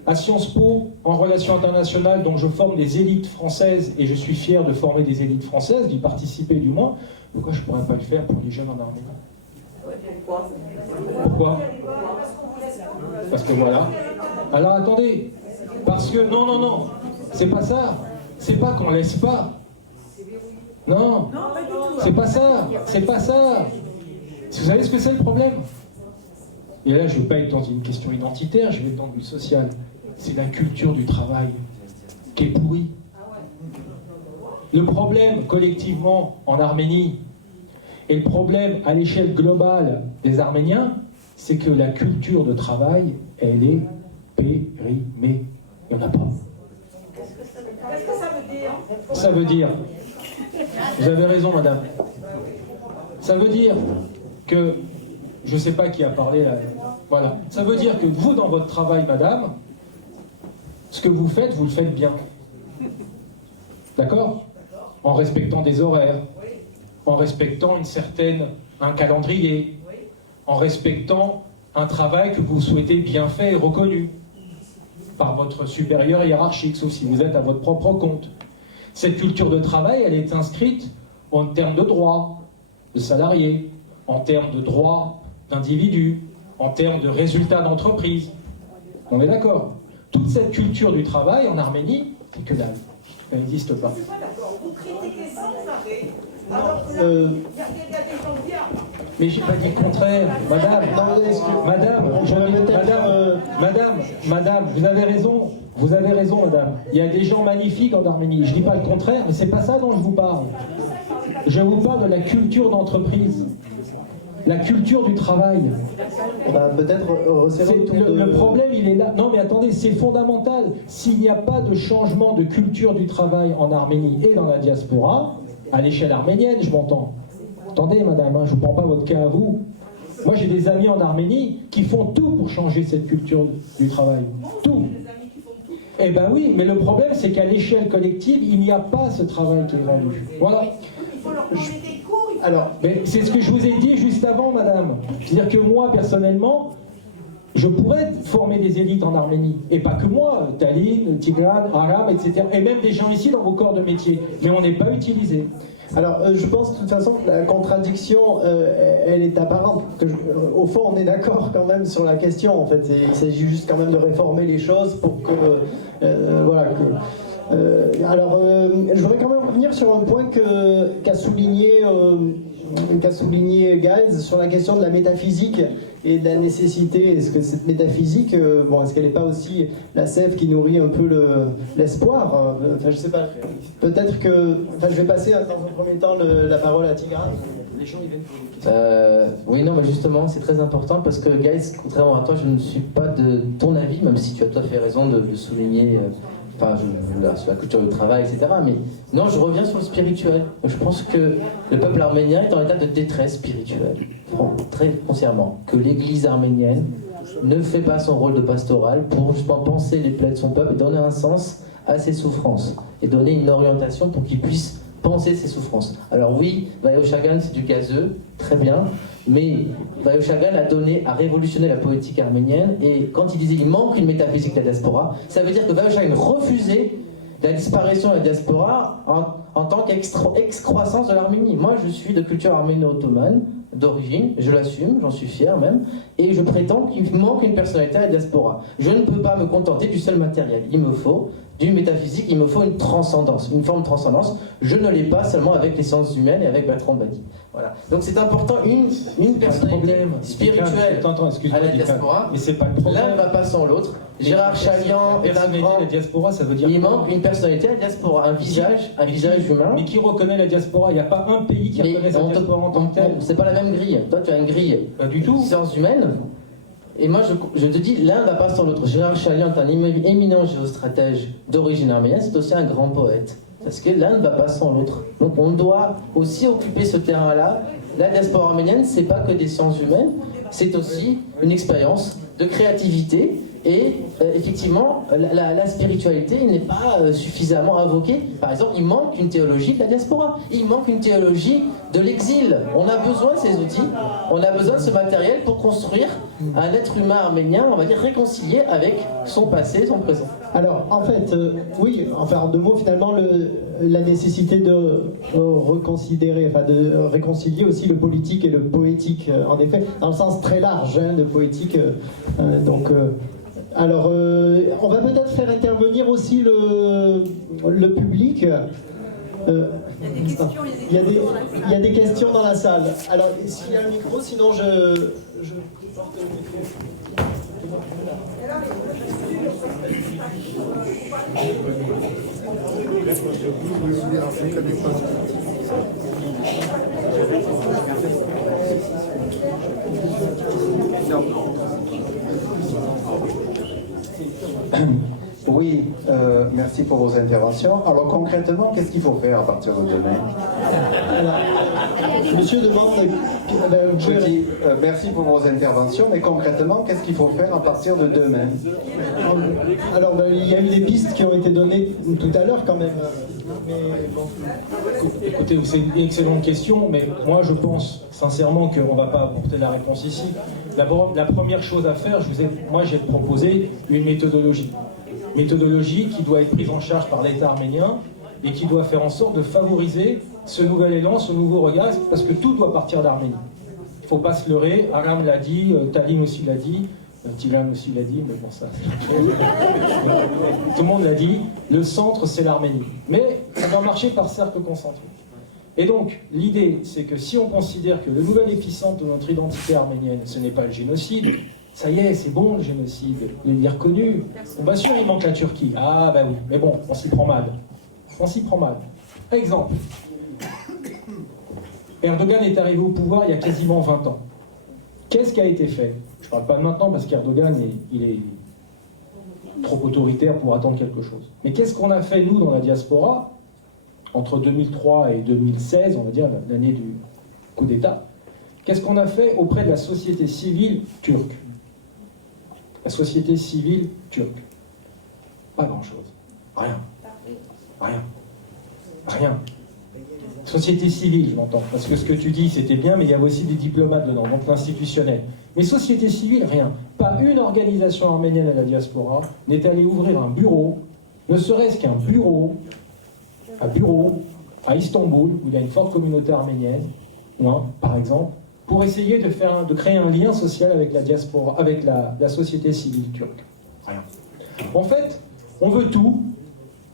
à Sciences Po, en relations internationales, donc je forme des élites françaises, et je suis fier de former des élites françaises, d'y participer du moins. Pourquoi je ne pourrais pas le faire pour les jeunes en Arménie? Pourquoi? Parce que voilà. Alors attendez, parce que non, c'est pas ça. C'est pas qu'on laisse pas. Non, c'est pas ça. C'est pas ça. Vous savez ce que c'est le problème? Et là, je ne vais pas être dans une question identitaire, je vais être dans du social. C'est la culture du travail qui est pourrie. Le problème, collectivement, en Arménie, Et le problème à l'échelle globale des Arméniens, c'est que la culture de travail, elle est périmée. Il n'y en a pas. Qu'est-ce que ça veut dire? Ça veut dire, vous avez raison madame, ça veut dire que, je ne sais pas qui a parlé là, voilà, ça veut dire que vous dans votre travail madame, ce que vous le faites bien. D'accord? En respectant des horaires, en respectant un calendrier, en respectant un travail que vous souhaitez bien fait et reconnu par votre supérieur hiérarchique, sauf si vous êtes à votre propre compte. Cette culture de travail, elle est inscrite en termes de droits de salariés, en termes de droits d'individus, en termes de résultats d'entreprise. On est d'accord? Toute cette culture du travail en Arménie, c'est que dalle. Elle n'existe pas. Je suis pas d'accord. Vous critiquez sans arrêt, alors que là, Euh, il y a des gens bien. Mais j'ai pas dit le contraire, madame. Madame, vous avez raison, madame. Il y a des gens magnifiques en Arménie. Je dis pas le contraire, mais c'est pas ça dont je vous parle. Je vous parle de la culture d'entreprise, la culture du travail. On va peut-être resserrer Le problème, il est là. Non, mais attendez, c'est fondamental. S'il n'y a pas de changement de culture du travail en Arménie et dans la diaspora, à l'échelle arménienne, je m'entends. Attendez, madame, je ne vous prends pas votre cas à vous. Moi, j'ai des amis en Arménie qui font tout pour changer cette culture du travail. Tout. Eh bien oui, mais le problème, c'est qu'à l'échelle collective, il n'y a pas ce travail qui est rendu. Voilà. Il faut leur donner des cours. Alors, Mais c'est ce que je vous ai dit juste avant, madame. C'est-à-dire que moi, personnellement, je pourrais former des élites en Arménie. Et pas que moi, Tallinn, Tigran, Aram, etc. Et même des gens ici dans vos corps de métier. Mais on n'est pas utilisés. Alors, je pense de toute façon que la contradiction, elle est apparente. Au fond, on est d'accord quand même sur la question. En fait, il s'agit juste quand même de réformer les choses pour que, voilà. Je voudrais quand même revenir sur un point qu'a souligné Giles sur la question de la métaphysique et de la nécessité. Est-ce que cette métaphysique, est-ce qu'elle n'est pas aussi la sève qui nourrit un peu l'espoir? Enfin, je sais pas. Peut-être que. Enfin, je vais passer dans un premier temps la parole à Tigran. Les gens, ils viennent pour vos questions. Oui, non, mais justement, c'est très important parce que, guys, contrairement à toi, je ne suis pas de ton avis, même si tu as tout à fait raison de souligner sur la culture du travail, etc. Mais non, je reviens sur le spirituel. Je pense que le peuple arménien est en état de détresse spirituelle, très foncièrement. Que l'église arménienne ne fait pas son rôle de pastoral pour justement penser les plaies de son peuple et donner un sens à ses souffrances et donner une orientation pour qu'il puisse penser ses souffrances. Alors oui, Vayochagan, c'est du gazeux, très bien, mais Vayochagan a révolutionné la poétique arménienne, et quand il disait il manque une métaphysique de la diaspora, ça veut dire que Vayochagan refusait la disparition de la diaspora en tant qu'excroissance de l'Arménie. Moi, je suis de culture arméno-ottomane, d'origine, je l'assume, j'en suis fier même, et je prétends qu'il manque une personnalité à la diaspora. Je ne peux pas me contenter du seul matériel. Il me faut d'une métaphysique, il me faut une transcendance, une forme de transcendance. Je ne l'ai pas seulement avec les sciences humaines et avec Bertrand Badi. Voilà. Donc c'est important, une personnalité spirituelle à la diaspora. Mais c'est pas le problème. L'un ne va pas sans l'autre. Gérard Chalian est un grand. La diaspora, ça veut dire. Il manque une personnalité à la diaspora, un visage humain. Mais qui reconnaît la diaspora? Il n'y a pas un pays qui reconnaît la diaspora en tant que tel. C'est pas la même grille. Toi, tu as une grille. Pas du tout. Sciences humaines. Et moi, je te dis, l'un ne va pas sans l'autre. Gérard Chalian est un éminent géostratège d'origine arménienne, c'est aussi un grand poète. Parce que l'un ne va pas sans l'autre. Donc on doit aussi occuper ce terrain-là. La diaspora arménienne, c'est pas que des sciences humaines, c'est aussi une expérience de créativité. Et effectivement, la spiritualité n'est pas suffisamment invoquée. Par exemple, il manque une théologie de la diaspora. Il manque une théologie de l'exil. On a besoin de ces outils, on a besoin de ce matériel pour construire un être humain arménien, on va dire, réconcilié avec son passé, son présent. Alors, en fait, oui, enfin, en deux mots, finalement, la nécessité de reconsidérer, enfin, de réconcilier aussi le politique et le poétique, en effet, dans le sens très large de poétique. Alors, on va peut-être faire intervenir aussi le public. Il y a des questions dans la salle. Alors, s'il y a un micro, sinon je porte le micro. Oui, merci pour vos interventions. Alors concrètement, qu'est-ce qu'il faut faire à partir de demain? Alors, monsieur demande... Je dis merci pour vos interventions, mais concrètement, qu'est-ce qu'il faut faire à partir de demain? Alors, il y a eu des pistes qui ont été données tout à l'heure quand même. Mais bon. Écoutez, c'est une excellente question, mais moi je pense sincèrement qu'on ne va pas apporter la réponse ici. D'abord, la première chose à faire, moi j'ai proposé une méthodologie. Méthodologie qui doit être prise en charge par l'État arménien et qui doit faire en sorte de favoriser ce nouvel élan, ce nouveau regard, parce que tout doit partir d'Arménie. Il ne faut pas se leurrer, Aram l'a dit, Tallinn aussi l'a dit, Tigran aussi l'a dit, mais bon ça, c'est autre chose. Tout le monde l'a dit, le centre c'est l'Arménie. Mais ça doit marcher par cercle concentrique. Et donc, l'idée, c'est que si on considère que le nouvel épicentre de notre identité arménienne, ce n'est pas le génocide, ça y est, c'est bon le génocide, il est reconnu. Bon, bien sûr, il manque la Turquie. Ah, bah oui, mais bon, on s'y prend mal. On s'y prend mal. Exemple. Erdogan est arrivé au pouvoir il y a quasiment 20 ans. Qu'est-ce qui a été fait? Je ne parle pas de maintenant parce qu'Erdogan, il est trop autoritaire pour attendre quelque chose. Mais qu'est-ce qu'on a fait, nous, dans la diaspora, entre 2003 et 2016, on va dire, l'année du coup d'État? Qu'est-ce qu'on a fait auprès de la société civile turque? La société civile turque. Pas grand-chose. Rien. Rien. Rien. Société civile, je m'entends. Parce que ce que tu dis, c'était bien, mais il y avait aussi des diplomates dedans, donc l'institutionnel. Mais société civile, rien. Pas une organisation arménienne à la diaspora n'est allée ouvrir un bureau, ne serait-ce qu'un bureau, à Istanbul, où il y a une forte communauté arménienne, par exemple, pour essayer de créer un lien social avec la diaspora, avec la société civile turque. Rien. En fait, on veut tout,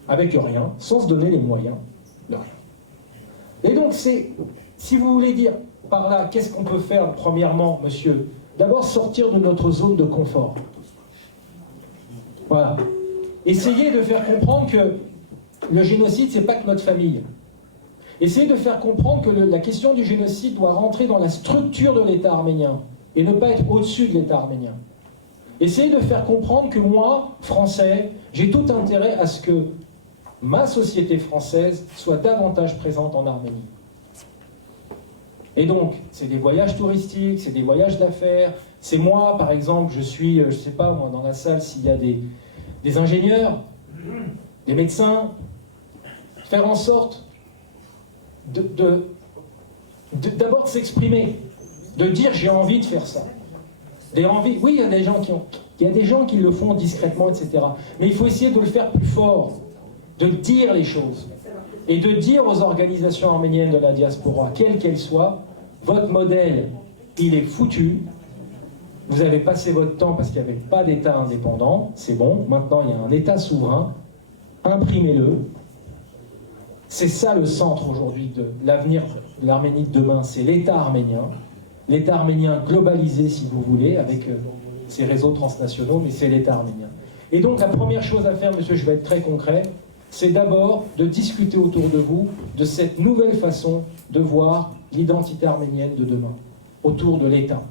avec rien, sans se donner les moyens de rien. Et donc, si vous voulez dire par là, qu'est-ce qu'on peut faire, premièrement, monsieur? D'abord, sortir de notre zone de confort. Voilà. Essayez de faire comprendre que le génocide, c'est pas que notre famille. Essayez de faire comprendre que la question du génocide doit rentrer dans la structure de l'État arménien et ne pas être au-dessus de l'État arménien. Essayez de faire comprendre que moi, Français, j'ai tout intérêt à ce que ma société française soit davantage présente en Arménie. Et donc, c'est des voyages touristiques, c'est des voyages d'affaires. C'est moi, par exemple, je sais pas, moi, dans la salle, s'il y a des ingénieurs, des médecins, faire en sorte d'abord de s'exprimer, de dire j'ai envie de faire ça. Oui, il y a des gens qui le font discrètement, etc. Mais il faut essayer de le faire plus fort, de dire les choses, et de dire aux organisations arméniennes de la diaspora, quelles qu'elles soient, votre modèle, il est foutu, vous avez passé votre temps parce qu'il n'y avait pas d'État indépendant, c'est bon, maintenant il y a un État souverain, imprimez-le. C'est ça le centre aujourd'hui de l'avenir de l'Arménie de demain, c'est l'État arménien globalisé si vous voulez, avec ses réseaux transnationaux, mais c'est l'État arménien. Et donc la première chose à faire, monsieur, je vais être très concret, c'est d'abord de discuter autour de vous de cette nouvelle façon de voir l'identité arménienne de demain, autour de l'État.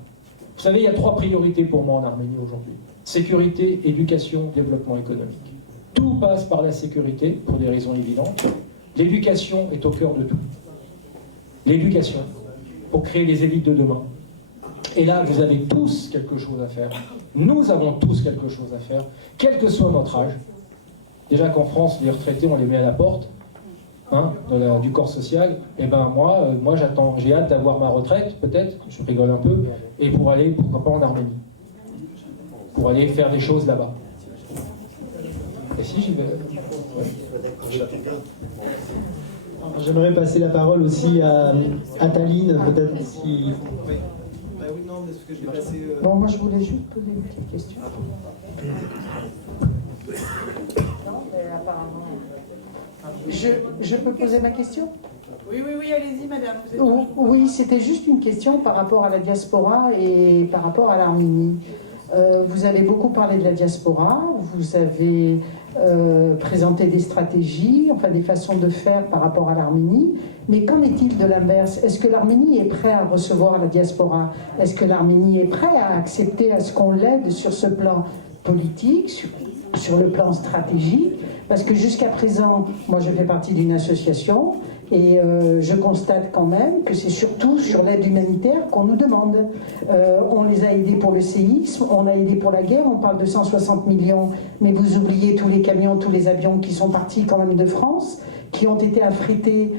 Vous savez, il y a 3 priorités pour moi en Arménie aujourd'hui. Sécurité, éducation, développement économique. Tout passe par la sécurité, pour des raisons évidentes. L'éducation est au cœur de tout. L'éducation, pour créer les élites de demain. Et là, vous avez tous quelque chose à faire. Nous avons tous quelque chose à faire, quel que soit notre âge. Déjà qu'en France, les retraités, on les met à la porte du corps social. Et ben moi j'ai hâte d'avoir ma retraite, peut-être, je rigole un peu, et pour aller, pourquoi pas, en Arménie. Pour aller faire des choses là-bas. Et si j'y vais. Ouais. J'aimerais passer la parole aussi à Tallinn, peut-être si... Bah oui, non, parce que je vais passer... Bon, moi je voulais juste poser une petite question. Non, mais apparemment... Je peux poser ma question? Oui, allez-y, madame. Oui, c'était juste une question par rapport à la diaspora et par rapport à l'Arménie. Vous avez beaucoup parlé de la diaspora, vous avez présenter des stratégies, enfin des façons de faire par rapport à l'Arménie. Mais qu'en est-il de l'inverse? Est-ce que l'Arménie est prête à recevoir la diaspora? Est-ce que l'Arménie est prête à accepter à ce qu'on l'aide sur ce plan politique, sur le plan stratégique? Parce que jusqu'à présent, moi je fais partie d'une association et je constate quand même que c'est surtout sur l'aide humanitaire qu'on nous demande. On les a aidés pour le séisme, on a aidé pour la guerre, on parle de 160 millions, mais vous oubliez tous les camions, tous les avions qui sont partis quand même de France, qui ont été affrétés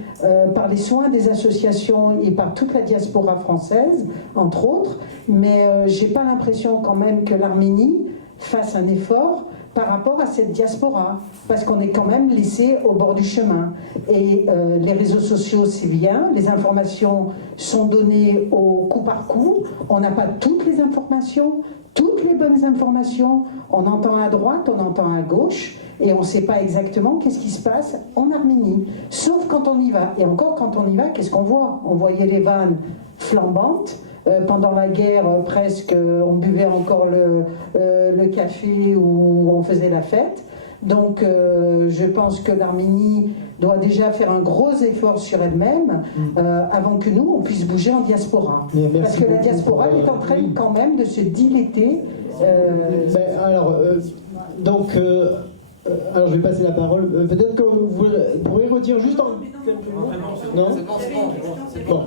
par les soins des associations et par toute la diaspora française, entre autres, mais j'ai pas l'impression quand même que l'Arménie fasse un effort par rapport à cette diaspora, parce qu'on est quand même laissé au bord du chemin. Et les réseaux sociaux, c'est bien, les informations sont données au coup par coup, on n'a pas toutes les informations, toutes les bonnes informations, on entend à droite, on entend à gauche, et on ne sait pas exactement qu'est-ce qui se passe en Arménie, sauf quand on y va. Et encore quand on y va, qu'est-ce qu'on voit? On voyait les vannes flambantes. Pendant la guerre, presque, on buvait encore le café ou on faisait la fête. Donc, je pense que l'Arménie doit déjà faire un gros effort sur elle-même avant que nous, on puisse bouger en diaspora. Parce que la diaspora est en train quand même de se dilater. Donc, alors je vais passer la parole. Peut-être que vous pourrez redire juste en quelques mots. Non, c'est bon.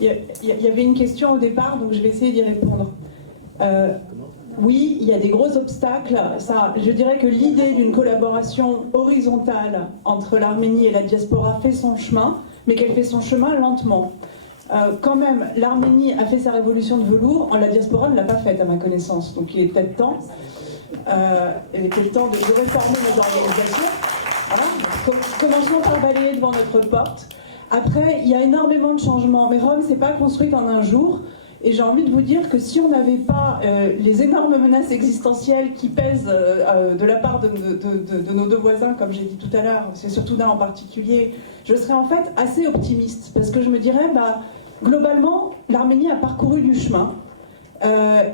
Il y avait une question au départ, donc je vais essayer d'y répondre. Oui, il y a des gros obstacles. Ça, je dirais que l'idée d'une collaboration horizontale entre l'Arménie et la diaspora fait son chemin, mais qu'elle fait son chemin lentement. Quand même, l'Arménie a fait sa révolution de velours, la diaspora ne l'a pas faite à ma connaissance, donc il est peut-être temps. Il était temps de réformer nos organisations. Voilà. Commençons par balayer devant notre porte. Après, il y a énormément de changements, mais Rome, c'est pas construite en un jour. Et j'ai envie de vous dire que si on n'avait pas les énormes menaces existentielles qui pèsent de la part de nos deux voisins, comme j'ai dit tout à l'heure, c'est surtout d'un en particulier, je serais en fait assez optimiste. Parce que je me dirais, globalement, l'Arménie a parcouru du chemin.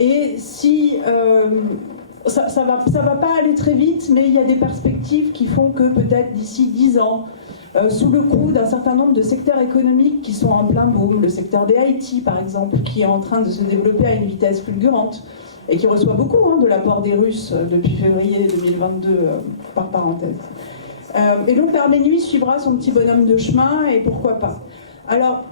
Et si... ça va pas aller très vite, mais il y a des perspectives qui font que peut-être d'ici 10 ans, sous le coup d'un certain nombre de secteurs économiques qui sont en plein boom, le secteur des IT par exemple, qui est en train de se développer à une vitesse fulgurante et qui reçoit beaucoup de l'apport des Russes depuis février 2022, par parenthèse. Et donc l'Arménie suivra son petit bonhomme de chemin et pourquoi pas. Alors,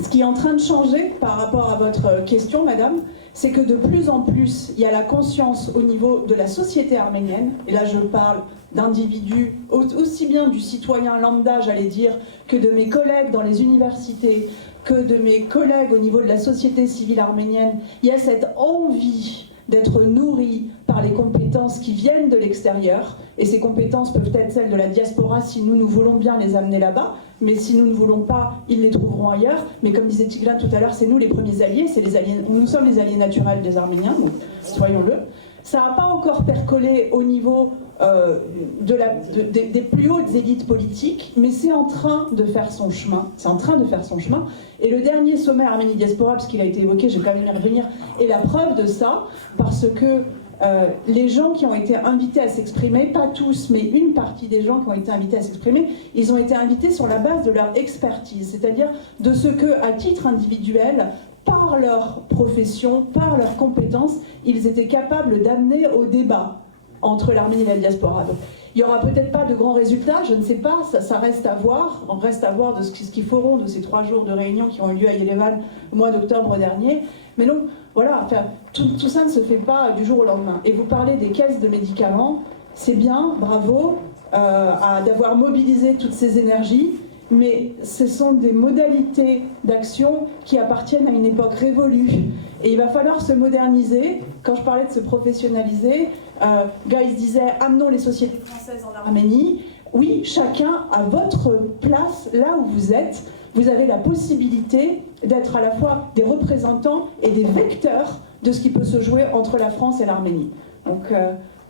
ce qui est en train de changer par rapport à votre question, madame, c'est que de plus en plus, il y a la conscience au niveau de la société arménienne, et là je parle d'individus, aussi bien du citoyen lambda, j'allais dire, que de mes collègues dans les universités, que de mes collègues au niveau de la société civile arménienne, il y a cette envie d'être nourri par les compétences qui viennent de l'extérieur, et ces compétences peuvent être celles de la diaspora si nous voulons bien les amener là-bas, mais si nous ne voulons pas, ils les trouveront ailleurs. Mais comme disait Tigran tout à l'heure, c'est nous les premiers alliés, nous sommes les alliés naturels des Arméniens, donc soyons-le. Ça n'a pas encore percolé au niveau des plus hautes élites politiques, mais c'est en train de faire son chemin. C'est en train de faire son chemin. Et le dernier sommet Arménie-Diaspora, parce qu'il a été évoqué, je vais quand même y revenir, est la preuve de ça, parce que les gens qui ont été invités à s'exprimer, pas tous, mais une partie des gens qui ont été invités à s'exprimer, ils ont été invités sur la base de leur expertise, c'est-à-dire de ce que, à titre individuel, par leur profession, par leurs compétences, ils étaient capables d'amener au débat entre l'Arménie et la diaspora. Donc, il n'y aura peut-être pas de grands résultats, je ne sais pas, ça reste à voir. On reste à voir de ce qu'ils feront de ces 3 jours de réunion qui ont eu lieu à Yerevan au mois d'octobre dernier. Mais donc, voilà, enfin, tout ça ne se fait pas du jour au lendemain. Et vous parlez des caisses de médicaments, c'est bien, bravo, d'avoir mobilisé toutes ces énergies, mais ce sont des modalités d'action qui appartiennent à une époque révolue. Et il va falloir se moderniser. Quand je parlais de se professionnaliser, Guy disait « amenons les sociétés françaises en Arménie ». Oui, chacun à votre place, là où vous êtes, vous avez la possibilité d'être à la fois des représentants et des vecteurs de ce qui peut se jouer entre la France et l'Arménie. Donc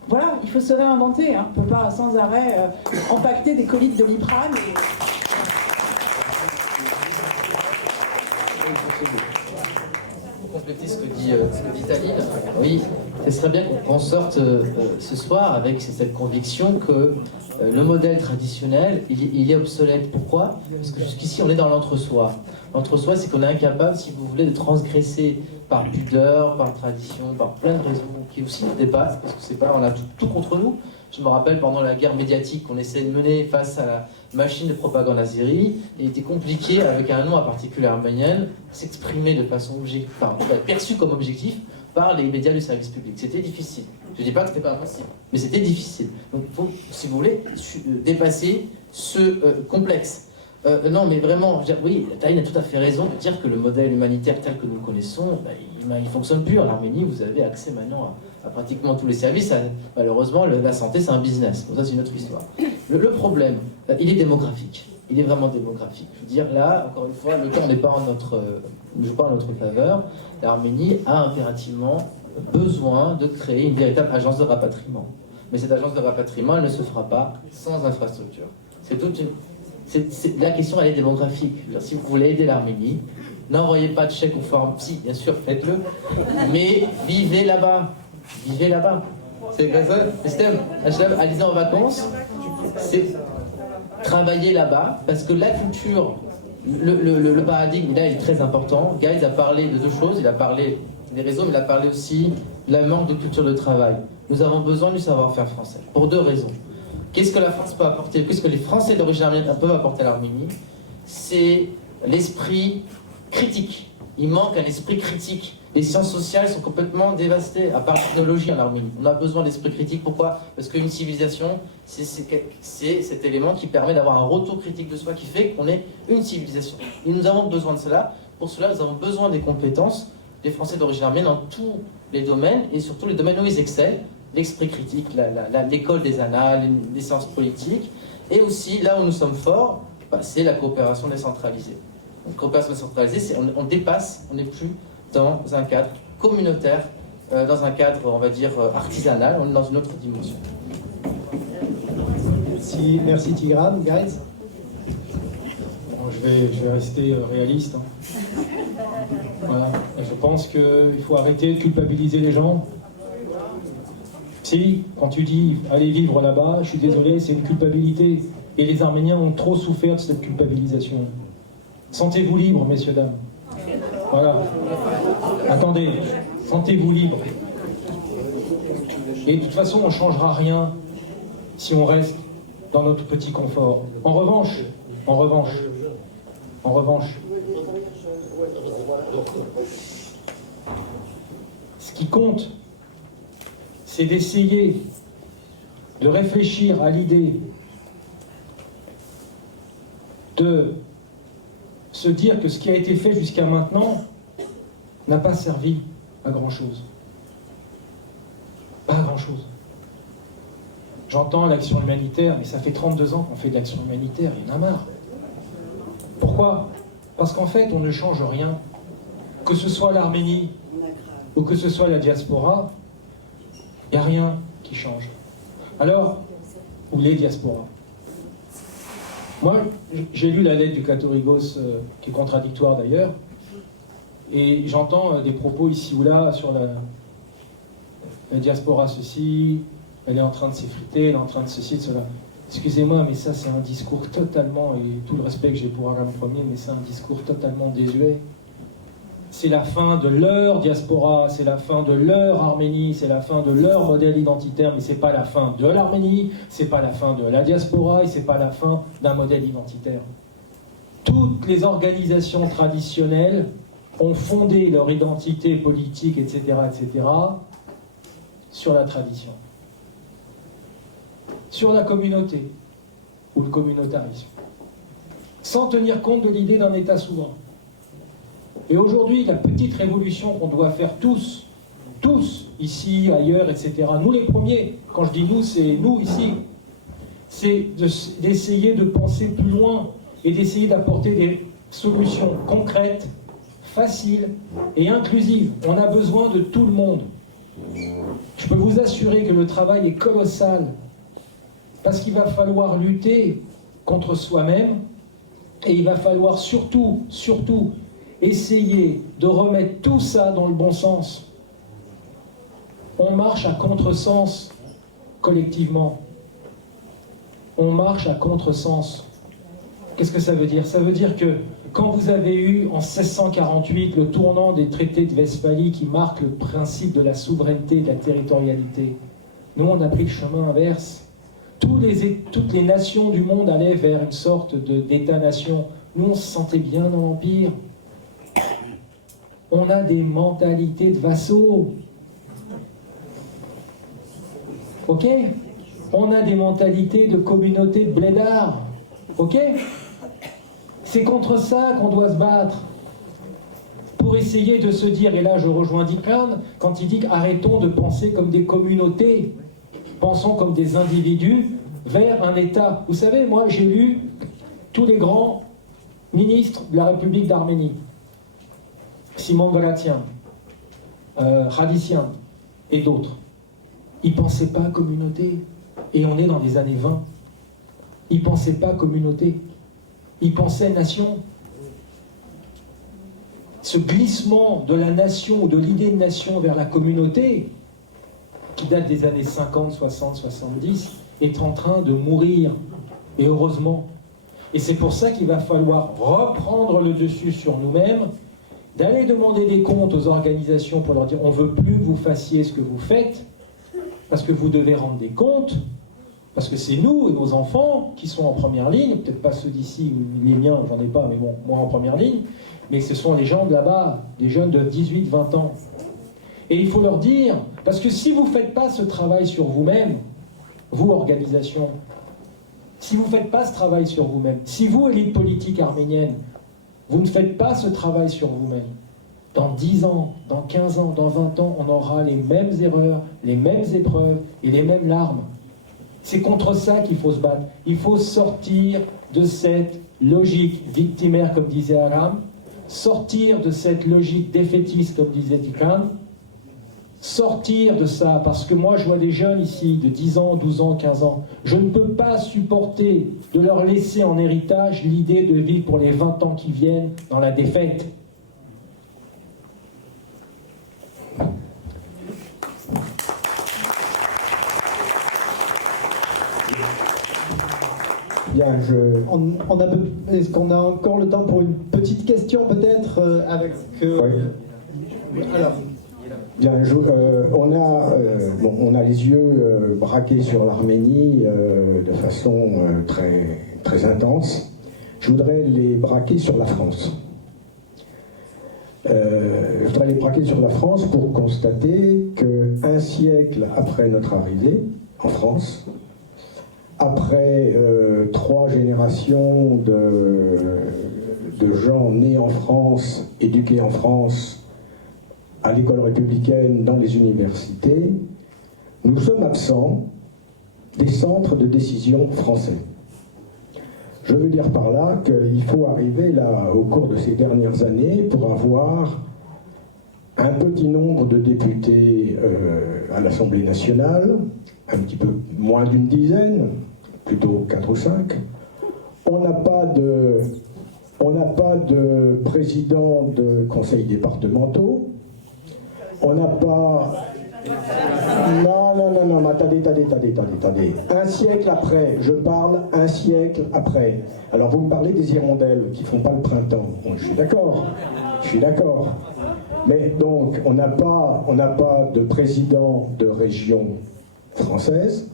voilà, il faut se réinventer. On ne peut pas sans arrêt empaqueter des colis de Doliprane. compléter ce que dit Taline. Oui, ce serait bien qu'on sorte ce soir avec cette conviction que le modèle traditionnel, il est obsolète. Pourquoi? Parce que jusqu'ici, on est dans l'entre-soi. L'entre-soi, c'est qu'on est incapable, si vous voulez, de transgresser par pudeur, par tradition, par plein de raisons qui aussi nous dépassent, parce que c'est pas, on a tout contre nous. Je me rappelle pendant la guerre médiatique qu'on essayait de mener face à la machine de propagande azérie, il était compliqué, avec un nom à particulier arménienne, s'exprimer de façon objective, enfin, perçu comme objectif par les médias du service public. C'était difficile. Je ne dis pas que c'était pas impossible, mais c'était difficile. Donc il faut, si vous voulez, dépasser ce complexe. Non, mais vraiment, oui, Taline a tout à fait raison de dire que le modèle humanitaire tel que nous le connaissons, il ne fonctionne plus. En Arménie, vous avez accès maintenant à pratiquement tous les services. Malheureusement, la santé, c'est un business. Donc ça, c'est une autre histoire. Le problème, il est démographique. Il est vraiment démographique. Je veux dire, là, encore une fois, le temps n'est pas ne joue pas en notre faveur. L'Arménie a impérativement besoin de créer une véritable agence de rapatriement. Mais cette agence de rapatriement, elle ne se fera pas sans infrastructure. La question, elle est démographique. Si vous voulez aider l'Arménie, n'envoyez pas de chèque aux formes. Si, bien sûr, faites-le. Mais vivez là-bas. Vivez là-bas. C'est comme ça. Le système, allez en vacances, c'est travailler là-bas, parce que la culture, le paradigme, là, il est très important. Guys a parlé de deux choses. Il a parlé des réseaux, mais il a parlé aussi de la manque de culture de travail. Nous avons besoin du savoir-faire français, pour deux raisons. Qu'est-ce que la France peut apporter? Qu'est-ce que les Français d'origine arménienne peuvent apporter à l'Arménie? C'est l'esprit critique. Il manque un esprit critique. Les sciences sociales sont complètement dévastées, à part la technologie en Arménie. On a besoin d'esprit critique. Pourquoi? Parce qu'une civilisation, c'est cet élément qui permet d'avoir un retour critique de soi, qui fait qu'on est une civilisation. Et nous avons besoin de cela. Pour cela, nous avons besoin des compétences des Français d'origine arménienne dans tous les domaines, et surtout les domaines où ils excellent. L'esprit critique, l'école des annales, les sciences politiques, et aussi, là où nous sommes forts, c'est la coopération décentralisée. Donc, coopération décentralisée, on dépasse, on n'est plus dans un cadre communautaire, dans un cadre, on va dire, artisanal, on est dans une autre dimension. Merci Tigran. Guys? Bon, je vais rester réaliste. Voilà. Et je pense qu'il faut arrêter de culpabiliser les gens. Si, quand tu dis allez vivre là-bas, je suis désolé, c'est une culpabilité. Et les Arméniens ont trop souffert de cette culpabilisation. Sentez-vous libres, messieurs, dames. Voilà. Attendez, sentez-vous libres. Et de toute façon, on ne changera rien si on reste dans notre petit confort. En revanche, ce qui compte, c'est d'essayer de réfléchir à l'idée de se dire que ce qui a été fait jusqu'à maintenant n'a pas servi à grand-chose. Pas à grand-chose. J'entends l'action humanitaire, mais ça fait 32 ans qu'on fait de l'action humanitaire, il y en a marre. Pourquoi? Parce qu'en fait, on ne change rien. Que ce soit l'Arménie ou que ce soit la diaspora, il n'y a rien qui change. Alors, ou les diasporas. Moi, j'ai lu la lettre du Catorigos, qui est contradictoire d'ailleurs, et j'entends des propos ici ou là sur la diaspora ceci, elle est en train de s'effriter, elle est en train de ceci, de cela. Excusez-moi, mais ça c'est un discours totalement, et tout le respect que j'ai pour Aram Ier, mais c'est un discours totalement désuet. C'est la fin de leur diaspora, c'est la fin de leur Arménie, c'est la fin de leur modèle identitaire, mais c'est pas la fin de l'Arménie, c'est pas la fin de la diaspora, et c'est pas la fin d'un modèle identitaire. Toutes les organisations traditionnelles ont fondé leur identité politique, etc., sur la tradition, sur la communauté, ou le communautarisme, sans tenir compte de l'idée d'un État souverain. Et aujourd'hui, la petite révolution qu'on doit faire tous, ici, ailleurs, etc., nous les premiers, quand je dis nous, c'est nous ici, c'est d'essayer de penser plus loin et d'essayer d'apporter des solutions concrètes, faciles et inclusives. On a besoin de tout le monde. Je peux vous assurer que le travail est colossal, parce qu'il va falloir lutter contre soi-même, et il va falloir surtout essayer de remettre tout ça dans le bon sens, on marche à contresens collectivement. On marche à contresens. Qu'est-ce que ça veut dire? Ça veut dire que quand vous avez eu en 1648 le tournant des traités de Westphalie qui marque le principe de la souveraineté et de la territorialité, nous on a pris le chemin inverse. Toutes les nations du monde allaient vers une sorte d'État-nation. Nous on se sentait bien dans l'Empire. On a des mentalités de vassaux. Ok? On a des mentalités de communautés de blédards. Ok? C'est contre ça qu'on doit se battre. Pour essayer de se dire, et là je rejoins Dick Kahn, quand il dit arrêtons de penser comme des communautés, pensons comme des individus vers un État. Vous savez, moi j'ai lu tous les grands ministres de la République d'Arménie. Simon Galatian, Radician et d'autres. Ils ne pensaient pas communauté. Et on est dans les années 20. Ils ne pensaient pas communauté. Ils pensaient nation. Ce glissement de la nation ou de l'idée de nation vers la communauté, qui date des années 50, 60, 70, est en train de mourir. Et heureusement. Et c'est pour ça qu'il va falloir reprendre le dessus sur nous-mêmes, d'aller demander des comptes aux organisations pour leur dire on ne veut plus que vous fassiez ce que vous faites, parce que vous devez rendre des comptes, parce que c'est nous et nos enfants qui sont en première ligne, peut-être pas ceux d'ici, les miens, j'en ai pas, mais bon, moi en première ligne, mais ce sont les gens de là-bas, des jeunes de 18, 20 ans. Et il faut leur dire, parce que si vous ne faites pas ce travail sur vous-même, vous, organisation, si vous ne faites pas ce travail sur vous-même, si vous, élite politique arménienne, vous ne faites pas ce travail sur vous-même, dans 10 ans, dans 15 ans, dans 20 ans, on aura les mêmes erreurs, les mêmes épreuves et les mêmes larmes. C'est contre ça qu'il faut se battre. Il faut sortir de cette logique victimaire, comme disait Aram, sortir de cette logique défaitiste, comme disait Tikan, sortir de ça, parce que moi je vois des jeunes ici de 10 ans, 12 ans, 15 ans, je ne peux pas supporter de leur laisser en héritage l'idée de vivre pour les 20 ans qui viennent dans la défaite. Bien, est-ce qu'on a encore le temps pour une petite question peut-être avec... Alors... Bien, on a les yeux braqués sur l'Arménie de façon très, très intense. Je voudrais les braquer sur la France. Je voudrais les braquer sur la France pour constater qu'un siècle après notre arrivée en France, après 3 générations de gens nés en France, éduqués en France, à l'école républicaine, dans les universités, nous sommes absents des centres de décision français. Je veux dire par là qu'il faut arriver là, au cours de ces dernières années, pour avoir un petit nombre de députés à l'Assemblée nationale, un petit peu moins d'une dizaine, plutôt 4 ou 5. On n'a pas de président de conseils départementaux. On n'a pas... Non, attendez. Un siècle après, je parle un siècle après. Alors vous me parlez des hirondelles qui font pas le printemps. Bon, je suis d'accord. Mais donc, on n'a pas de président de région française.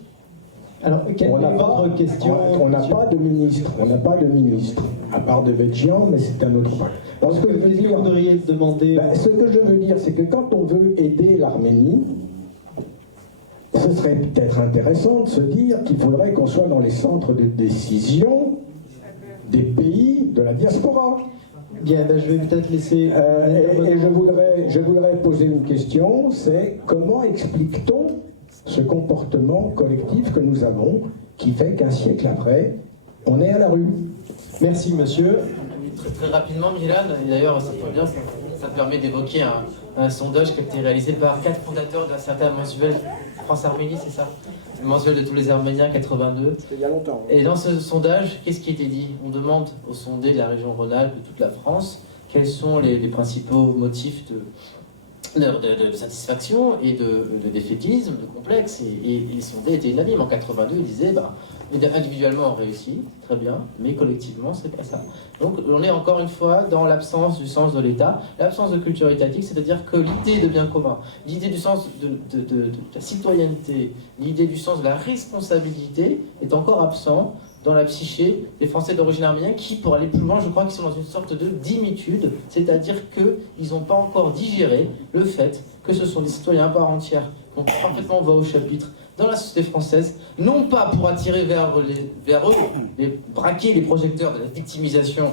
Alors, quelle est votre question? On n'a pas de ministre, à part de Védjian, mais c'est un autre point. Alors, ce que je veux dire, vous voudriez demander... ce que je veux dire, c'est que quand on veut aider l'Arménie, ce serait peut-être intéressant de se dire qu'il faudrait qu'on soit dans les centres de décision des pays de la diaspora. Bien, je vais peut-être laisser... et je voudrais poser une question, c'est comment explique-t-on ce comportement collectif que nous avons, qui fait qu'un siècle après, on est à la rue? Merci, monsieur. Très rapidement, Milan, et d'ailleurs, ça tombe bien, ça me permet d'évoquer un sondage qui a été réalisé par 4 fondateurs d'un certain mensuel France-Arménie, c'est ça? Le mensuel de tous les Arméniens, 82. C'était il y a longtemps. Et dans ce sondage, qu'est-ce qui était dit? On demande aux sondés de la région Rhône-Alpes, de toute la France, quels sont les principaux motifs de satisfaction et de défaitisme, de complexe. Et les sondés étaient unanimes. En 82, ils disaient individuellement on réussit, très bien, mais collectivement c'est pas ça. Donc on est encore une fois dans l'absence du sens de l'État, l'absence de culture étatique, c'est-à-dire que l'idée de bien commun, l'idée du sens de la citoyenneté, l'idée du sens de la responsabilité est encore absent dans la psyché des Français d'origine arménienne qui, pour aller plus loin, je crois qu'ils sont dans une sorte de dimitude, c'est-à-dire qu'ils n'ont pas encore digéré le fait que ce sont des citoyens à part entière. Donc parfaitement on va au chapitre dans la société française, non pas pour attirer vers eux, braquer les projecteurs de la victimisation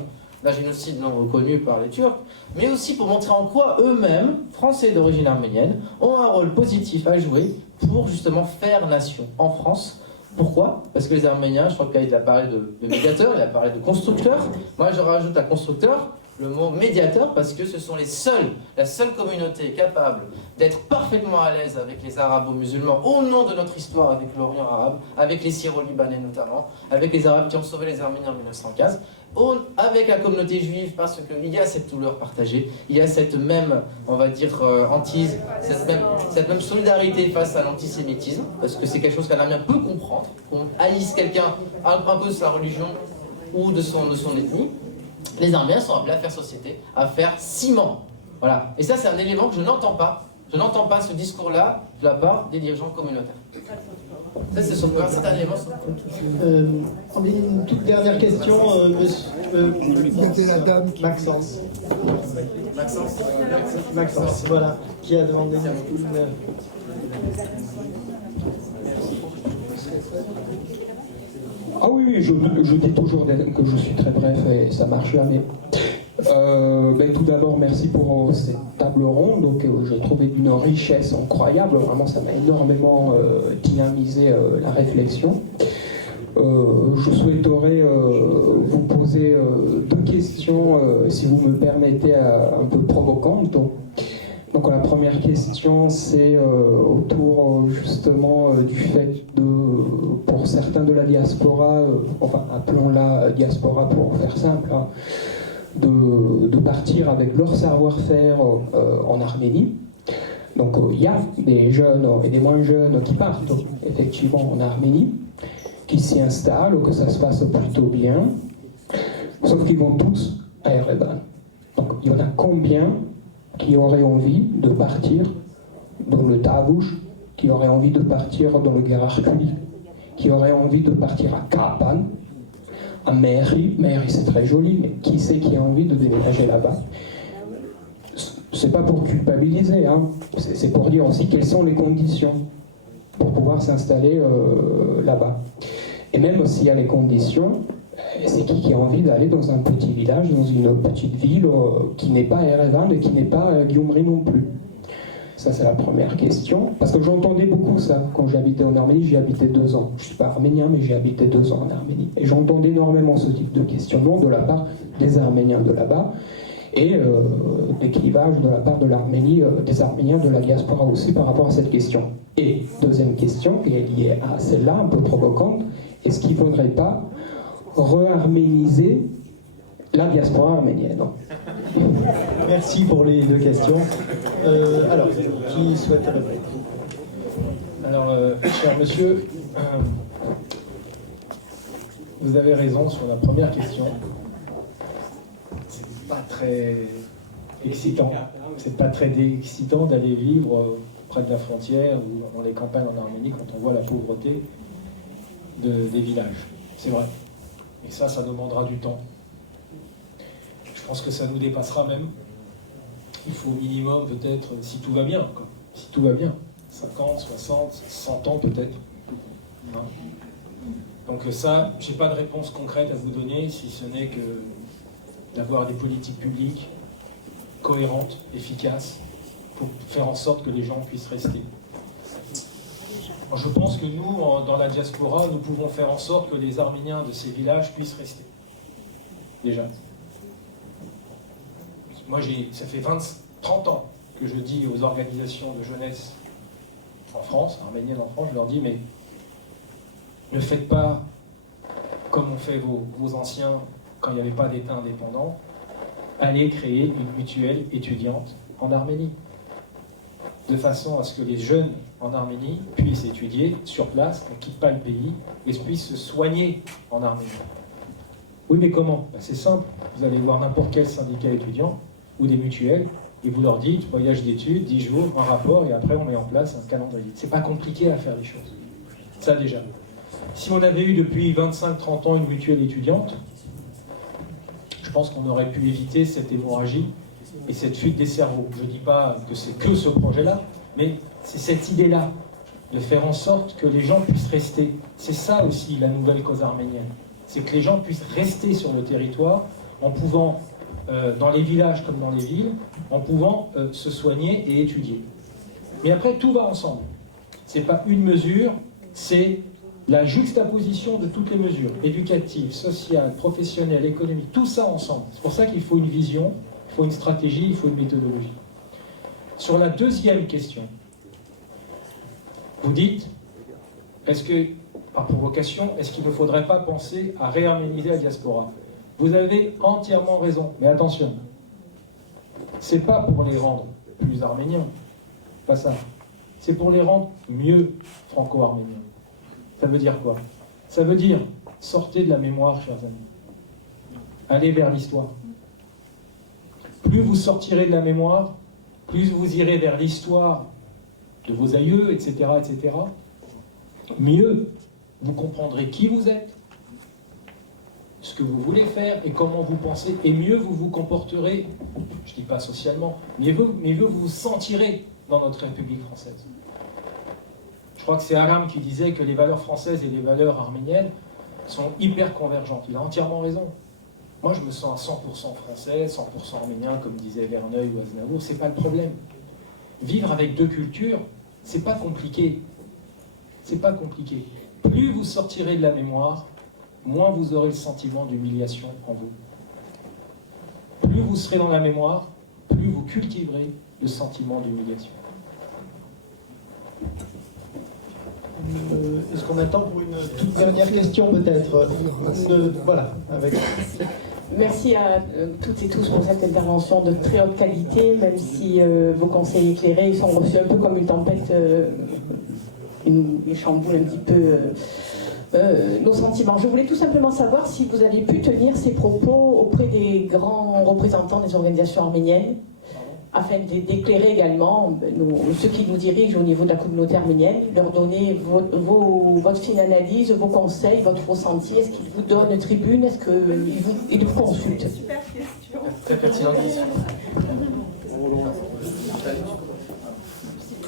d'un génocide non reconnu par les Turcs, mais aussi pour montrer en quoi eux-mêmes, Français d'origine arménienne, ont un rôle positif à jouer pour justement faire nation en France. Pourquoi? Parce que les Arméniens, je crois qu'il a parlé de médiateur, il a parlé de constructeur. Moi je rajoute à constructeur le mot médiateur parce que ce sont la seule communauté capable d'être parfaitement à l'aise avec les arabo-musulmans au nom de notre histoire avec l'Orient arabe, avec les Syro-Libanais notamment, avec les Arabes qui ont sauvé les Arméniens en 1915, avec la communauté juive parce qu'il y a cette douleur partagée, il y a cette même, on va dire, hantise, cette même solidarité face à l'antisémitisme, parce que c'est quelque chose qu'un Arménien peut comprendre, qu'on haïsse quelqu'un un peu de sa religion ou de son ethnie. Les Arméniens sont appelés à faire société, à faire ciment. Voilà. Et ça, c'est un élément que je n'entends pas. Je n'entends pas ce discours-là de la part des dirigeants communautaires. Ça, c'est un élément. Une toute dernière question, la dame. Maxence. Maxence, voilà, qui a demandé Ah oui, je dis toujours que je suis très bref et ça marche jamais. Tout d'abord, merci pour cette table ronde. Donc, j'ai trouvé d'une richesse incroyable. Vraiment, ça m'a énormément dynamisé la réflexion. Je souhaiterais vous poser deux questions, si vous me permettez, un peu provocantes. Donc la première question, c'est autour justement du fait pour certains de la diaspora, appelons-la diaspora pour faire simple, hein, de partir avec leur savoir-faire en Arménie. Donc il y a des jeunes et des moins jeunes qui partent effectivement en Arménie, qui s'y installent, que ça se passe plutôt bien, sauf qu'ils vont tous à Erevan. Donc il y en a combien qui auraient envie de partir dans le Tavush, qui auraient envie de partir dans le Gerarkuli, qui auraient envie de partir à Kapan, à Mehri. Mehri c'est très joli, mais qui c'est qui a envie de déménager là-bas? C'est pas pour culpabiliser, hein. C'est pour dire aussi quelles sont les conditions pour pouvoir s'installer là-bas. Et même s'il y a les conditions, c'est qui a envie d'aller dans un petit village, dans une petite ville qui n'est pas Erevan et qui n'est pas Gyumri non plus? Ça, c'est la première question. Parce que j'entendais beaucoup ça quand j'habitais en Arménie. J'y habitais 2 ans. Je ne suis pas arménien, mais j'ai habité 2 ans en Arménie. Et j'entendais énormément ce type de questionnement de la part des Arméniens de là-bas et des clivages de la part de l'Arménie, des Arméniens de la diaspora aussi par rapport à cette question. Et deuxième question, qui est liée à celle-là, un peu provocante, est-ce qu'il ne faudrait pas re-arméniser la diaspora arménienne? Merci pour les deux questions. Alors, qui souhaite répondre? Alors, cher monsieur, vous avez raison sur la première question. C'est pas très excitant. C'est pas très excitant d'aller vivre près de la frontière ou dans les campagnes en Arménie quand on voit la pauvreté des villages. C'est vrai. Et ça demandera du temps. Je pense que ça nous dépassera même. Il faut au minimum peut-être, si tout va bien, quoi. Si tout va bien, 50, 60, 100 ans peut-être. Hein. Donc ça, je n'ai pas de réponse concrète à vous donner, si ce n'est que d'avoir des politiques publiques cohérentes, efficaces, pour faire en sorte que les gens puissent rester. Alors, je pense que nous, dans la diaspora, nous pouvons faire en sorte que les Arméniens de ces villages puissent rester. Déjà. Moi, ça fait 30 ans que je dis aux organisations de jeunesse en France, arméniennes en France, je leur dis, mais ne faites pas comme ont fait vos anciens quand il n'y avait pas d'État indépendant. allez créer une mutuelle étudiante en Arménie, de façon à ce que les jeunes en Arménie puissent étudier sur place, ne quittent pas le pays, et puissent se soigner en Arménie. Oui, mais comment? Ben, c'est simple, vous allez voir n'importe quel syndicat étudiant ou des mutuelles, et vous leur dites, voyage d'études, 10 jours, un rapport, et après on met en place un calendrier. C'est pas compliqué à faire les choses. Ça déjà. Si on avait eu depuis 25-30 ans une mutuelle étudiante, je pense qu'on aurait pu éviter cette hémorragie et cette fuite des cerveaux. Je ne dis pas que c'est que ce projet-là, mais c'est cette idée-là, de faire en sorte que les gens puissent rester. C'est ça aussi la nouvelle cause arménienne. C'est que les gens puissent rester sur le territoire en pouvant, dans les villages comme dans les villes, en pouvant se soigner et étudier. Mais après, tout va ensemble. Ce n'est pas une mesure, c'est la juxtaposition de toutes les mesures, éducatives, sociales, professionnelles, économiques, tout ça ensemble. C'est pour ça qu'il faut une vision, il faut une stratégie, il faut une méthodologie. Sur la deuxième question, vous dites, est-ce que, par provocation, est-ce qu'il ne faudrait pas penser à réarméniser la diaspora? Vous avez entièrement raison, mais attention, c'est pas pour les rendre plus arméniens, pas ça. C'est pour les rendre mieux franco-arméniens. Ça veut dire quoi? Ça veut dire, sortez de la mémoire, chers amis. Allez vers l'histoire. Plus vous sortirez de la mémoire, plus vous irez vers l'histoire de vos aïeux, etc., etc., mieux vous comprendrez qui vous êtes, ce que vous voulez faire et comment vous pensez, et mieux vous vous comporterez, je ne dis pas socialement, mais mieux vous vous sentirez dans notre République française. Je crois que c'est Aram qui disait que les valeurs françaises et les valeurs arméniennes sont hyper convergentes. Il a entièrement raison. Moi, je me sens à 100% français, 100% arménien, comme disait Verneuil ou Aznavour, c'est pas le problème. Vivre avec deux cultures, c'est pas compliqué. C'est pas compliqué. Plus vous sortirez de la mémoire, moins vous aurez le sentiment d'humiliation en vous. Plus vous serez dans la mémoire, plus vous cultiverez le sentiment d'humiliation. Est-ce qu'on attend pour une toute dernière question peut-être? Voilà, avec... Merci à toutes et tous pour cette intervention de très haute qualité, même si vos conseils éclairés sont reçus un peu comme une tempête, une chamboule un petit peu nos sentiments. Je voulais tout simplement savoir si vous avez pu tenir ces propos auprès des grands représentants des organisations arméniennes, afin d'éclairer également ceux qui nous dirigent au niveau de la communauté arménienne, leur donner votre fine analyse, vos conseils, votre ressenti. Est-ce qu'ils vous donnent tribune? Est-ce qu'ils vous consultent? Super question. Très pertinente question.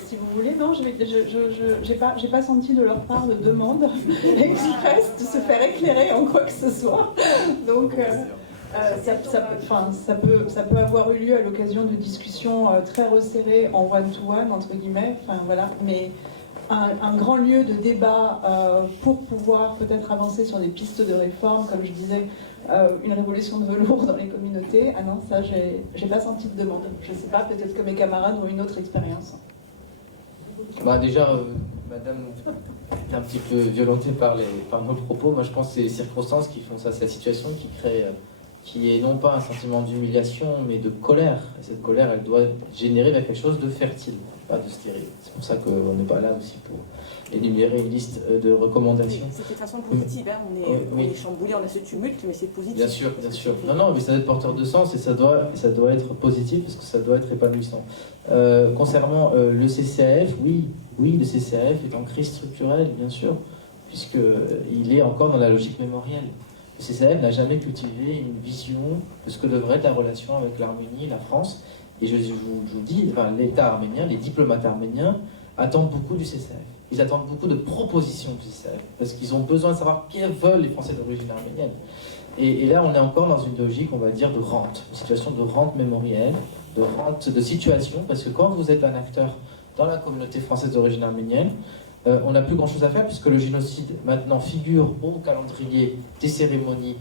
Si vous voulez, non, j'ai pas senti de leur part de demande express de se faire éclairer en quoi que ce soit. Donc... ça peut avoir eu lieu à l'occasion de discussions très resserrées en one-to-one, entre guillemets, enfin, voilà. Mais un grand lieu de débat pour pouvoir peut-être avancer sur des pistes de réforme, comme je disais, une révolution de velours dans les communautés. Ah non, ça, j'ai pas senti de demande. Je sais pas, peut-être que mes camarades ont une autre expérience. Bah déjà, madame est un petit peu violentée par nos propos. Moi, je pense que c'est les circonstances qui font ça. C'est la situation qui crée... qui est non pas un sentiment d'humiliation, mais de colère. Et cette colère, elle doit générer quelque chose de fertile, pas de stérile. C'est pour ça qu'on n'est pas là aussi pour énumérer une liste de recommandations. C'était de façon positive, hein. On est chamboulé, on a ce tumulte, mais c'est positif. Bien sûr, bien sûr. Non, mais ça doit être porteur de sens et ça doit être positif parce que ça doit être épanouissant. Concernant le CCAF, oui, le CCAF est en crise structurelle, bien sûr, puisqu'il est encore dans la logique mémorielle. Le CCAF n'a jamais cultivé une vision de ce que devrait être la relation avec l'Arménie, la France. Et je vous dis, l'État arménien, les diplomates arméniens attendent beaucoup du CCAF. Ils attendent beaucoup de propositions du CCAF, parce qu'ils ont besoin de savoir que veulent les Français d'origine arménienne. Et là, on est encore dans une logique, on va dire, de rente, une situation de rente mémorielle, de rente de situation, parce que quand vous êtes un acteur dans la communauté française d'origine arménienne, on n'a plus grand-chose à faire puisque le génocide maintenant figure au calendrier des cérémonies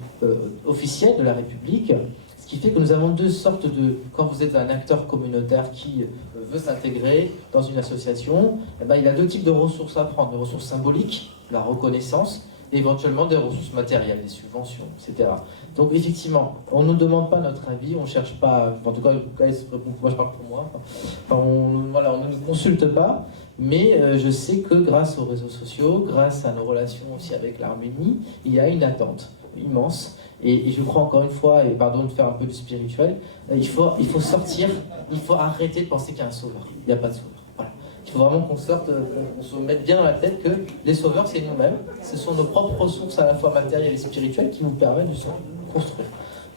officielles de la République, ce qui fait que nous avons deux sortes de... Quand vous êtes un acteur communautaire qui veut s'intégrer dans une association, il a deux types de ressources à prendre. Les ressources symboliques, la reconnaissance, et éventuellement des ressources matérielles, des subventions, etc. Donc effectivement, on ne nous demande pas notre avis, on ne cherche pas, en tout cas, moi je parle pour moi, enfin, on ne nous consulte pas, mais je sais que grâce aux réseaux sociaux, grâce à nos relations aussi avec l'Arménie, il y a une attente immense. Et je crois encore une fois, et pardon de faire un peu du spirituel, il faut sortir, il faut arrêter de penser qu'il y a un sauveur. Il n'y a pas de sauveur. Voilà. Il faut vraiment qu'on sorte, qu'on se mette bien dans la tête que les sauveurs, c'est nous-mêmes. Ce sont nos propres ressources à la fois matérielles et spirituelles qui nous permettent de se construire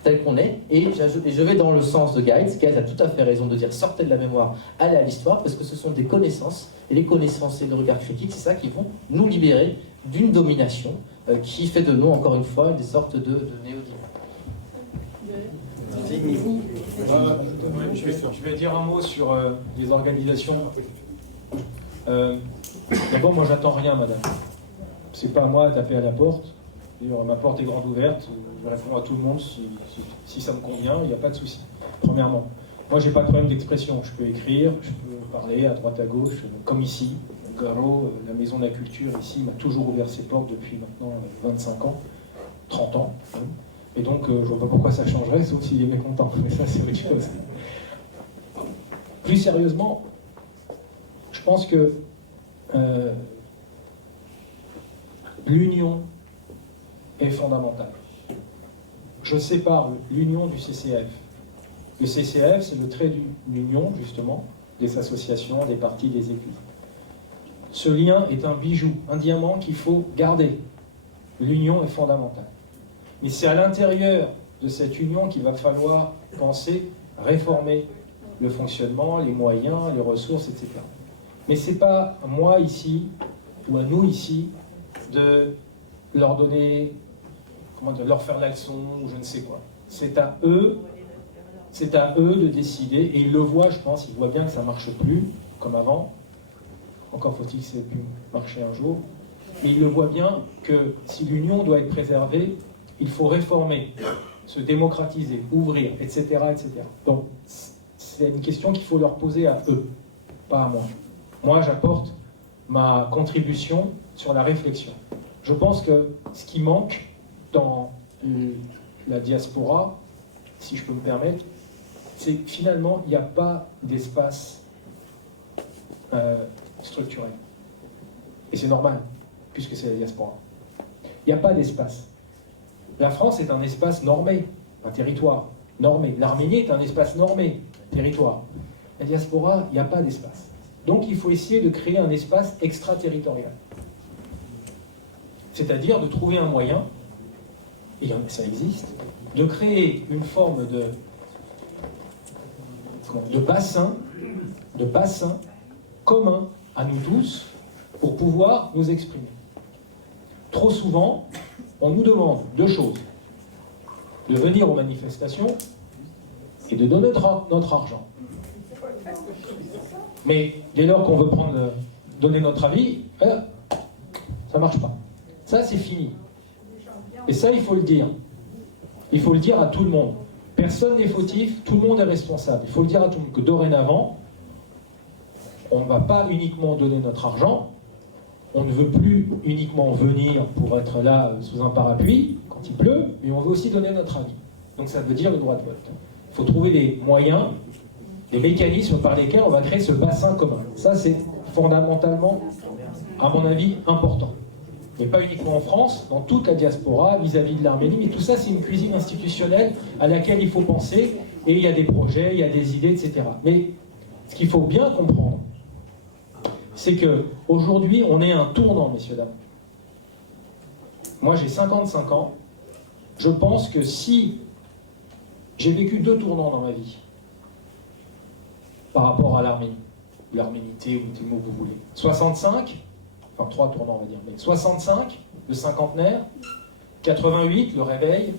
tel qu'on est. Et je vais dans le sens de Gaël. Gaël a tout à fait raison de dire sortez de la mémoire, allez à l'histoire, parce que ce sont des connaissances. Et les connaissances et le regard critique, c'est ça qui vont nous libérer d'une domination qui fait de nous, encore une fois, des sortes de néo-divins. Je vais dire un mot sur les organisations. D'abord, moi, j'attends rien, madame. C'est pas à moi à taper à la porte. Ma porte est grande ouverte. Je réponds à tout le monde si ça me convient. Il n'y a pas de souci. Premièrement, moi, j'ai pas de problème d'expression. Je peux écrire, je peux parler à droite à gauche, comme ici. Garo, la Maison de la Culture ici m'a toujours ouvert ses portes depuis maintenant 25 ans, 30 ans. Et donc, je vois pas pourquoi ça changerait, sauf s'il est mécontent. Mais ça, c'est autre chose. Plus sérieusement, je pense que l'union est fondamentale. Je sépare l'union du CCF. Le CCF, c'est le trait d'union, justement, des associations, des partis, des équipes. Ce lien est un bijou, un diamant qu'il faut garder. L'union est fondamentale. Mais c'est à l'intérieur de cette union qu'il va falloir penser, réformer le fonctionnement, les moyens, les ressources, etc. Mais ce n'est pas à moi ici, ou à nous ici, de leur donner, de leur faire la leçon, ou je ne sais quoi. C'est à eux de décider, et ils le voient, je pense, ils voient bien que ça ne marche plus, comme avant. Encore faut-il que ça ait pu marcher un jour. Mais ils le voient bien que si l'union doit être préservée, il faut réformer, se démocratiser, ouvrir, etc. etc. Donc, c'est une question qu'il faut leur poser à eux, pas à moi. Moi, j'apporte ma contribution sur la réflexion. Je pense que ce qui manque dans la diaspora, si je peux me permettre, c'est que finalement, il n'y a pas d'espace structurel. Et c'est normal, puisque c'est la diaspora. Il n'y a pas d'espace. La France est un espace normé, un territoire normé. L'Arménie est un espace normé, territoire. La diaspora, il n'y a pas d'espace. Donc il faut essayer de créer un espace extraterritorial. C'est-à-dire de trouver un moyen, et ça existe, de créer une forme de bassin commun à nous tous pour pouvoir nous exprimer. Trop souvent, on nous demande deux choses. De venir aux manifestations et de donner notre argent. Mais dès lors qu'on veut donner notre avis, ça ne marche pas. Ça, c'est fini. Et ça, il faut le dire. Il faut le dire à tout le monde. Personne n'est fautif, tout le monde est responsable. Il faut le dire à tout le monde que dorénavant, on ne va pas uniquement donner notre argent, on ne veut plus uniquement venir pour être là sous un parapluie, quand il pleut, mais on veut aussi donner notre avis. Donc ça veut dire le droit de vote. Il faut trouver des moyens, des mécanismes par lesquels on va créer ce bassin commun. Ça, c'est fondamentalement, à mon avis, important. Mais pas uniquement en France, dans toute la diaspora, vis-à-vis de l'Arménie, mais tout ça, c'est une cuisine institutionnelle à laquelle il faut penser, et il y a des projets, il y a des idées, etc. Mais ce qu'il faut bien comprendre, c'est qu'aujourd'hui, on est à un tournant, messieurs, dames. Moi, j'ai 55 ans. Je pense que si j'ai vécu deux tournants dans ma vie, par rapport à l'Arménie, l'arménité, ou tout le mot que vous voulez. 65, enfin 3 tournants, on va dire, mais 65, le cinquantenaire, 88, le réveil,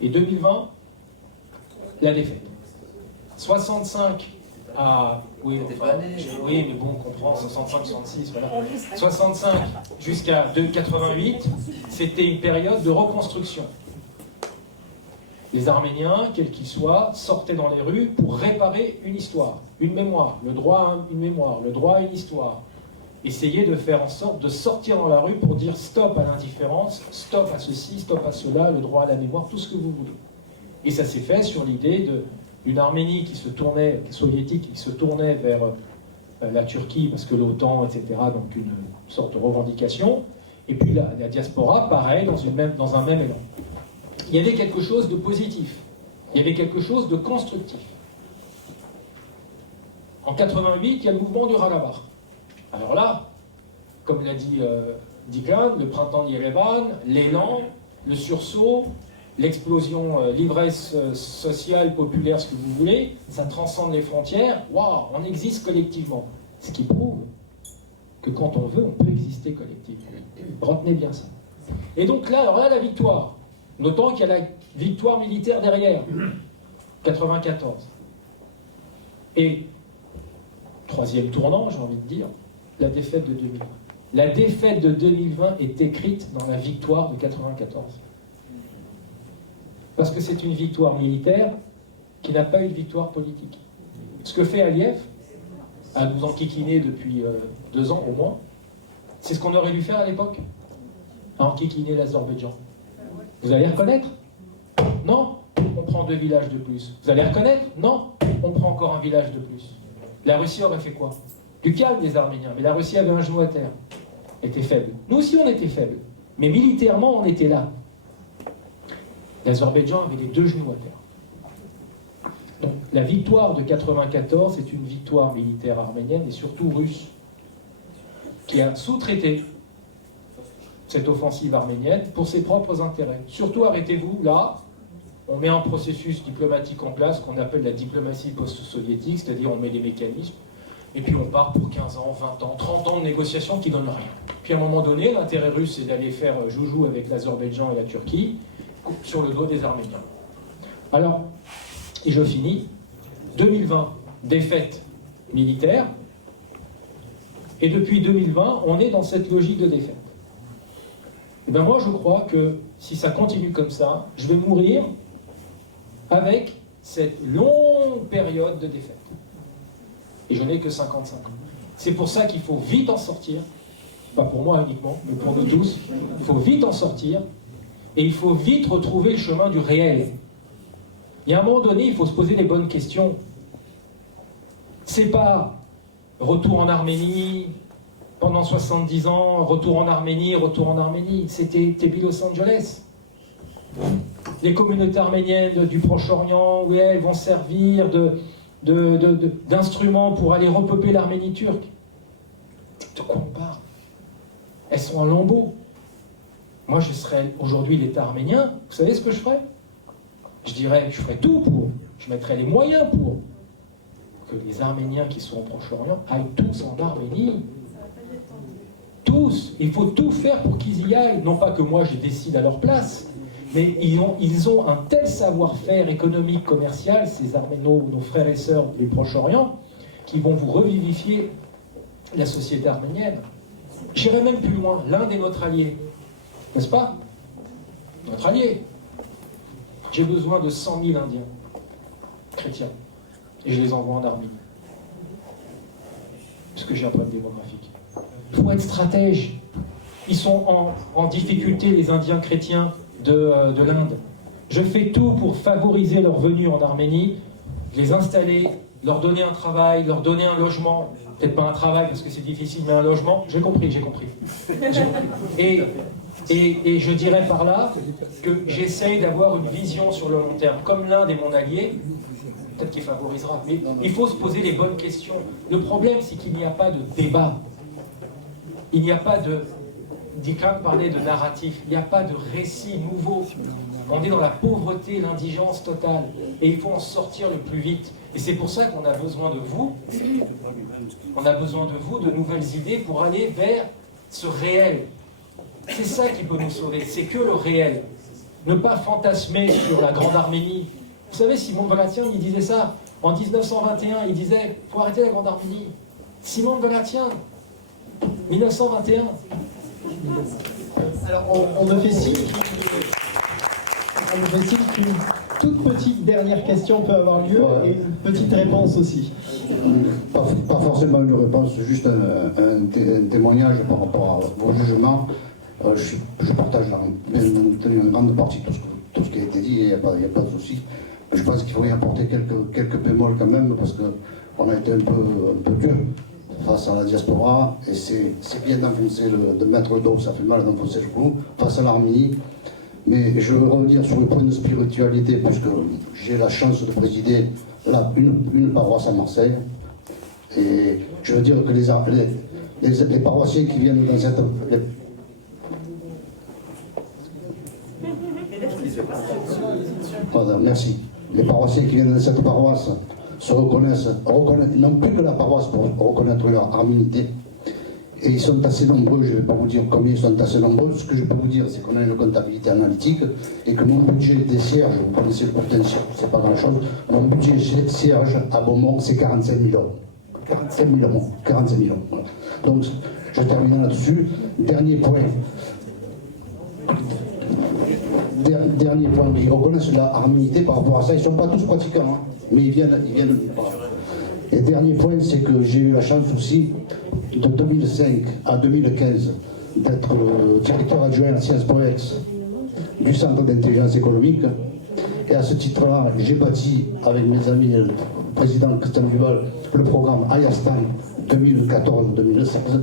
et 2020, la défaite. 65 à... Oui, enfin, oui, mais bon, on comprend, 65, 66, voilà. 65 jusqu'à 88, c'était une période de reconstruction. Les Arméniens, quels qu'ils soient, sortaient dans les rues pour réparer une histoire, une mémoire, le droit à une mémoire, le droit à une histoire, essayer de faire en sorte de sortir dans la rue pour dire stop à l'indifférence, stop à ceci, stop à cela, le droit à la mémoire, tout ce que vous voulez. Et ça s'est fait sur l'idée d'une Arménie qui se tournait, soviétique, qui se tournait vers la Turquie, parce que l'OTAN, etc., donc une sorte de revendication, et puis la diaspora, pareil, dans un même élan. Il y avait quelque chose de positif, il y avait quelque chose de constructif. En 88, il y a le mouvement du Ragabar. Alors là, comme l'a dit Diklan, le printemps d'Yerevan, l'élan, le sursaut, l'explosion, l'ivresse sociale, populaire, ce que vous voulez, ça transcende les frontières. Waouh, on existe collectivement. Ce qui prouve que quand on veut, on peut exister collectivement. Retenez bien ça. Et donc là, alors là, la victoire. Notons qu'il y a la victoire militaire derrière, 94. Et troisième tournant, j'ai envie de dire, la défaite de 2020. La défaite de 2020 est écrite dans la victoire de 94. Parce que c'est une victoire militaire qui n'a pas eu de victoire politique. Ce que fait Aliyev, à nous enquiquiner depuis 2 ans au moins, c'est ce qu'on aurait dû faire à l'époque, à enquiquiner l'Azerbaïdjan. Vous allez reconnaître? Non, on prend 2 villages de plus. Vous allez reconnaître? Non, on prend encore un village de plus. La Russie aurait fait quoi? Du calme des Arméniens, mais la Russie avait un genou à terre. Elle était faible. Nous aussi on était faibles, mais militairement on était là. L'Azerbaïdjan avait les 2 genoux à terre. Donc la victoire de 94 est une victoire militaire arménienne et surtout russe, qui a sous-traité cette offensive arménienne pour ses propres intérêts. Surtout, arrêtez-vous, là, on met un processus diplomatique en place qu'on appelle la diplomatie post-soviétique, c'est-à-dire on met des mécanismes, et puis on part pour 15 ans, 20 ans, 30 ans de négociations qui ne donnent rien. Puis à un moment donné, l'intérêt russe, c'est d'aller faire joujou avec l'Azerbaïdjan et la Turquie sur le dos des Arméniens. Alors, et je finis, 2020, défaite militaire, et depuis 2020, on est dans cette logique de défaite. Et bien moi, je crois que si ça continue comme ça, je vais mourir avec cette longue période de défaite. Et je n'ai que 55 ans. C'est pour ça qu'il faut vite en sortir, pas pour moi uniquement, mais pour nous tous. Il faut vite en sortir, et il faut vite retrouver le chemin du réel. Il y a un moment donné, il faut se poser les bonnes questions. C'est pas retour en Arménie, pendant 70 ans, retour en Arménie, c'était Los Angeles. Les communautés arméniennes du Proche-Orient, où elles vont servir d'instruments pour aller repeupler l'Arménie turque. De quoi on parle? Elles sont en lambeaux. Moi, je serais aujourd'hui l'État arménien, vous savez ce que je ferais? Je dirais, je ferais tout pour, je mettrais les moyens pour que les Arméniens qui sont au Proche-Orient aillent tous en Arménie. Tous. Il faut tout faire pour qu'ils y aillent. Non pas que moi je décide à leur place, mais ils ont un tel savoir-faire économique, commercial, ces Arméniens, nos frères et sœurs du Proche-Orient, qui vont vous revivifier la société arménienne. J'irai même plus loin. L'Inde est notre allié. N'est-ce pas? Notre allié. J'ai besoin de 100 000 Indiens chrétiens. Et je les envoie en Arménie. Parce que j'ai un problème démographique. Il faut être stratège. Ils sont en difficulté, les Indiens chrétiens de l'Inde. Je fais tout pour favoriser leur venue en Arménie, les installer, leur donner un travail, leur donner un logement. Peut-être pas un travail parce que c'est difficile, mais un logement. J'ai compris. Et je dirais par là que j'essaye d'avoir une vision sur le long terme. Comme l'Inde est mon allié, peut-être qu'il favorisera. Mais il faut se poser les bonnes questions. Le problème, c'est qu'il n'y a pas de débat. Il n'y a pas de... Diklan parlait de narratif. Il n'y a pas de récit nouveau. On est dans la pauvreté, l'indigence totale. Et il faut en sortir le plus vite. Et c'est pour ça qu'on a besoin de vous. On a besoin de vous, de nouvelles idées pour aller vers ce réel. C'est ça qui peut nous sauver. C'est que le réel. Ne pas fantasmer sur la Grande Arménie. Vous savez, Simon Galatien, il disait ça. En 1921, il disait « faut arrêter la Grande Arménie ». Simon Galatien, 1921. Alors, on me fait signe toute petite dernière question peut avoir lieu et une petite réponse aussi. Pas forcément une réponse, juste un témoignage par rapport à vos jugements. Je partage une grande partie de tout ce qui a été dit, il n'y a pas de souci. Je pense qu'il faut y apporter quelques bémols quand même, parce qu'on a été un peu dur face à la diaspora, et c'est bien de mettre le dos, ça fait mal d'enfoncer le clou, face à l'Arménie. Mais je veux revenir sur le point de spiritualité, puisque j'ai la chance de présider une paroisse à Marseille. Et je veux dire que les paroissiens qui viennent dans cette... Voilà, merci. Les paroissiens qui viennent dans cette paroisse se reconnaissent, non plus que la paroisse pour reconnaître leur arménité. Et ils sont assez nombreux, je ne vais pas vous dire combien ils sont assez nombreux. Ce que je peux vous dire, c'est qu'on a une comptabilité analytique et que mon budget des cierges, vous connaissez le potentiel, c'est pas grand chose, mon budget cierge à Beaumont, c'est 45 000 euros. 45 000 euros. 45 000 euros. Voilà. Donc, je termine là-dessus. Dernier point, ils reconnaissent la arménité par rapport à ça. Ils ne sont pas tous pratiquants, hein, mais ils viennent. Et dernier point, c'est que j'ai eu la chance aussi, de 2005 à 2015, d'être directeur adjoint à Sciences Po Ex du Centre d'intelligence économique. Et à ce titre-là, j'ai bâti avec mes amis, le président Christian Duval, le programme Ayastan 2014-2016.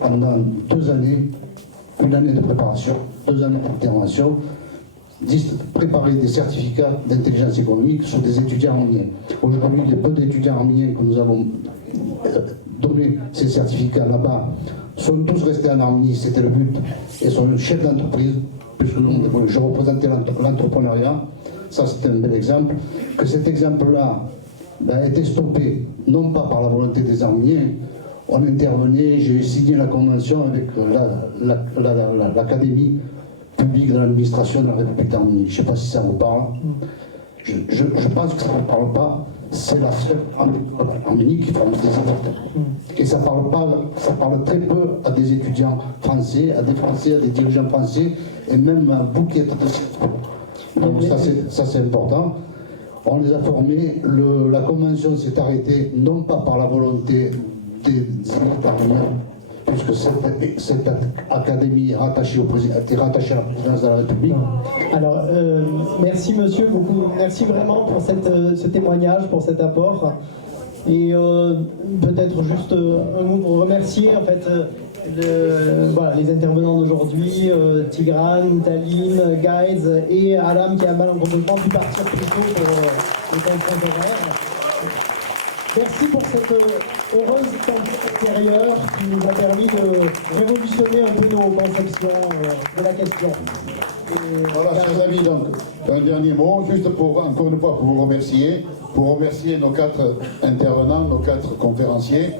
Pendant 2 années, une année de préparation, 2 années d'intervention, préparer des certificats d'intelligence économique sur des étudiants arméniens. Aujourd'hui, les peu d'étudiants arméniens que nous avons donné ces certificats là-bas sont tous restés en Arménie, c'était le but, et sont chefs d'entreprise, puisque je représentais l'entrepreneuriat. Ça, c'était un bel exemple. Que cet exemple-là a été stoppé, non pas par la volonté des Arméniens. On intervenait, j'ai signé la convention avec l'Académie publique de l'administration de la République d'Arménie. Je ne sais pas si ça vous parle. Je pense que ça ne vous parle pas. C'est la seule Arménie qui forme des élèves. Et ça parle très peu à des étudiants français, à des dirigeants français, et même à bouquet de... Donc ça c'est important. On les a formés. La convention s'est arrêtée, non pas par la volonté des élites arméniens, puisque cette académie est rattachée à la présidence de la République. Alors, merci monsieur, beaucoup, merci vraiment pour ce témoignage, pour cet apport. Et peut-être juste un mot pour remercier en fait les intervenants d'aujourd'hui, Tigran, Taline, Guides et Adam qui a malheureusement dû partir plus tôt pour les contraintes horaires. Merci pour cette heureuse temps intérieure qui nous a permis de révolutionner un peu nos conceptions de la question. Voilà, chers amis, donc, un dernier mot, juste encore une fois, pour vous remercier, pour remercier nos 4 intervenants, nos 4 conférenciers.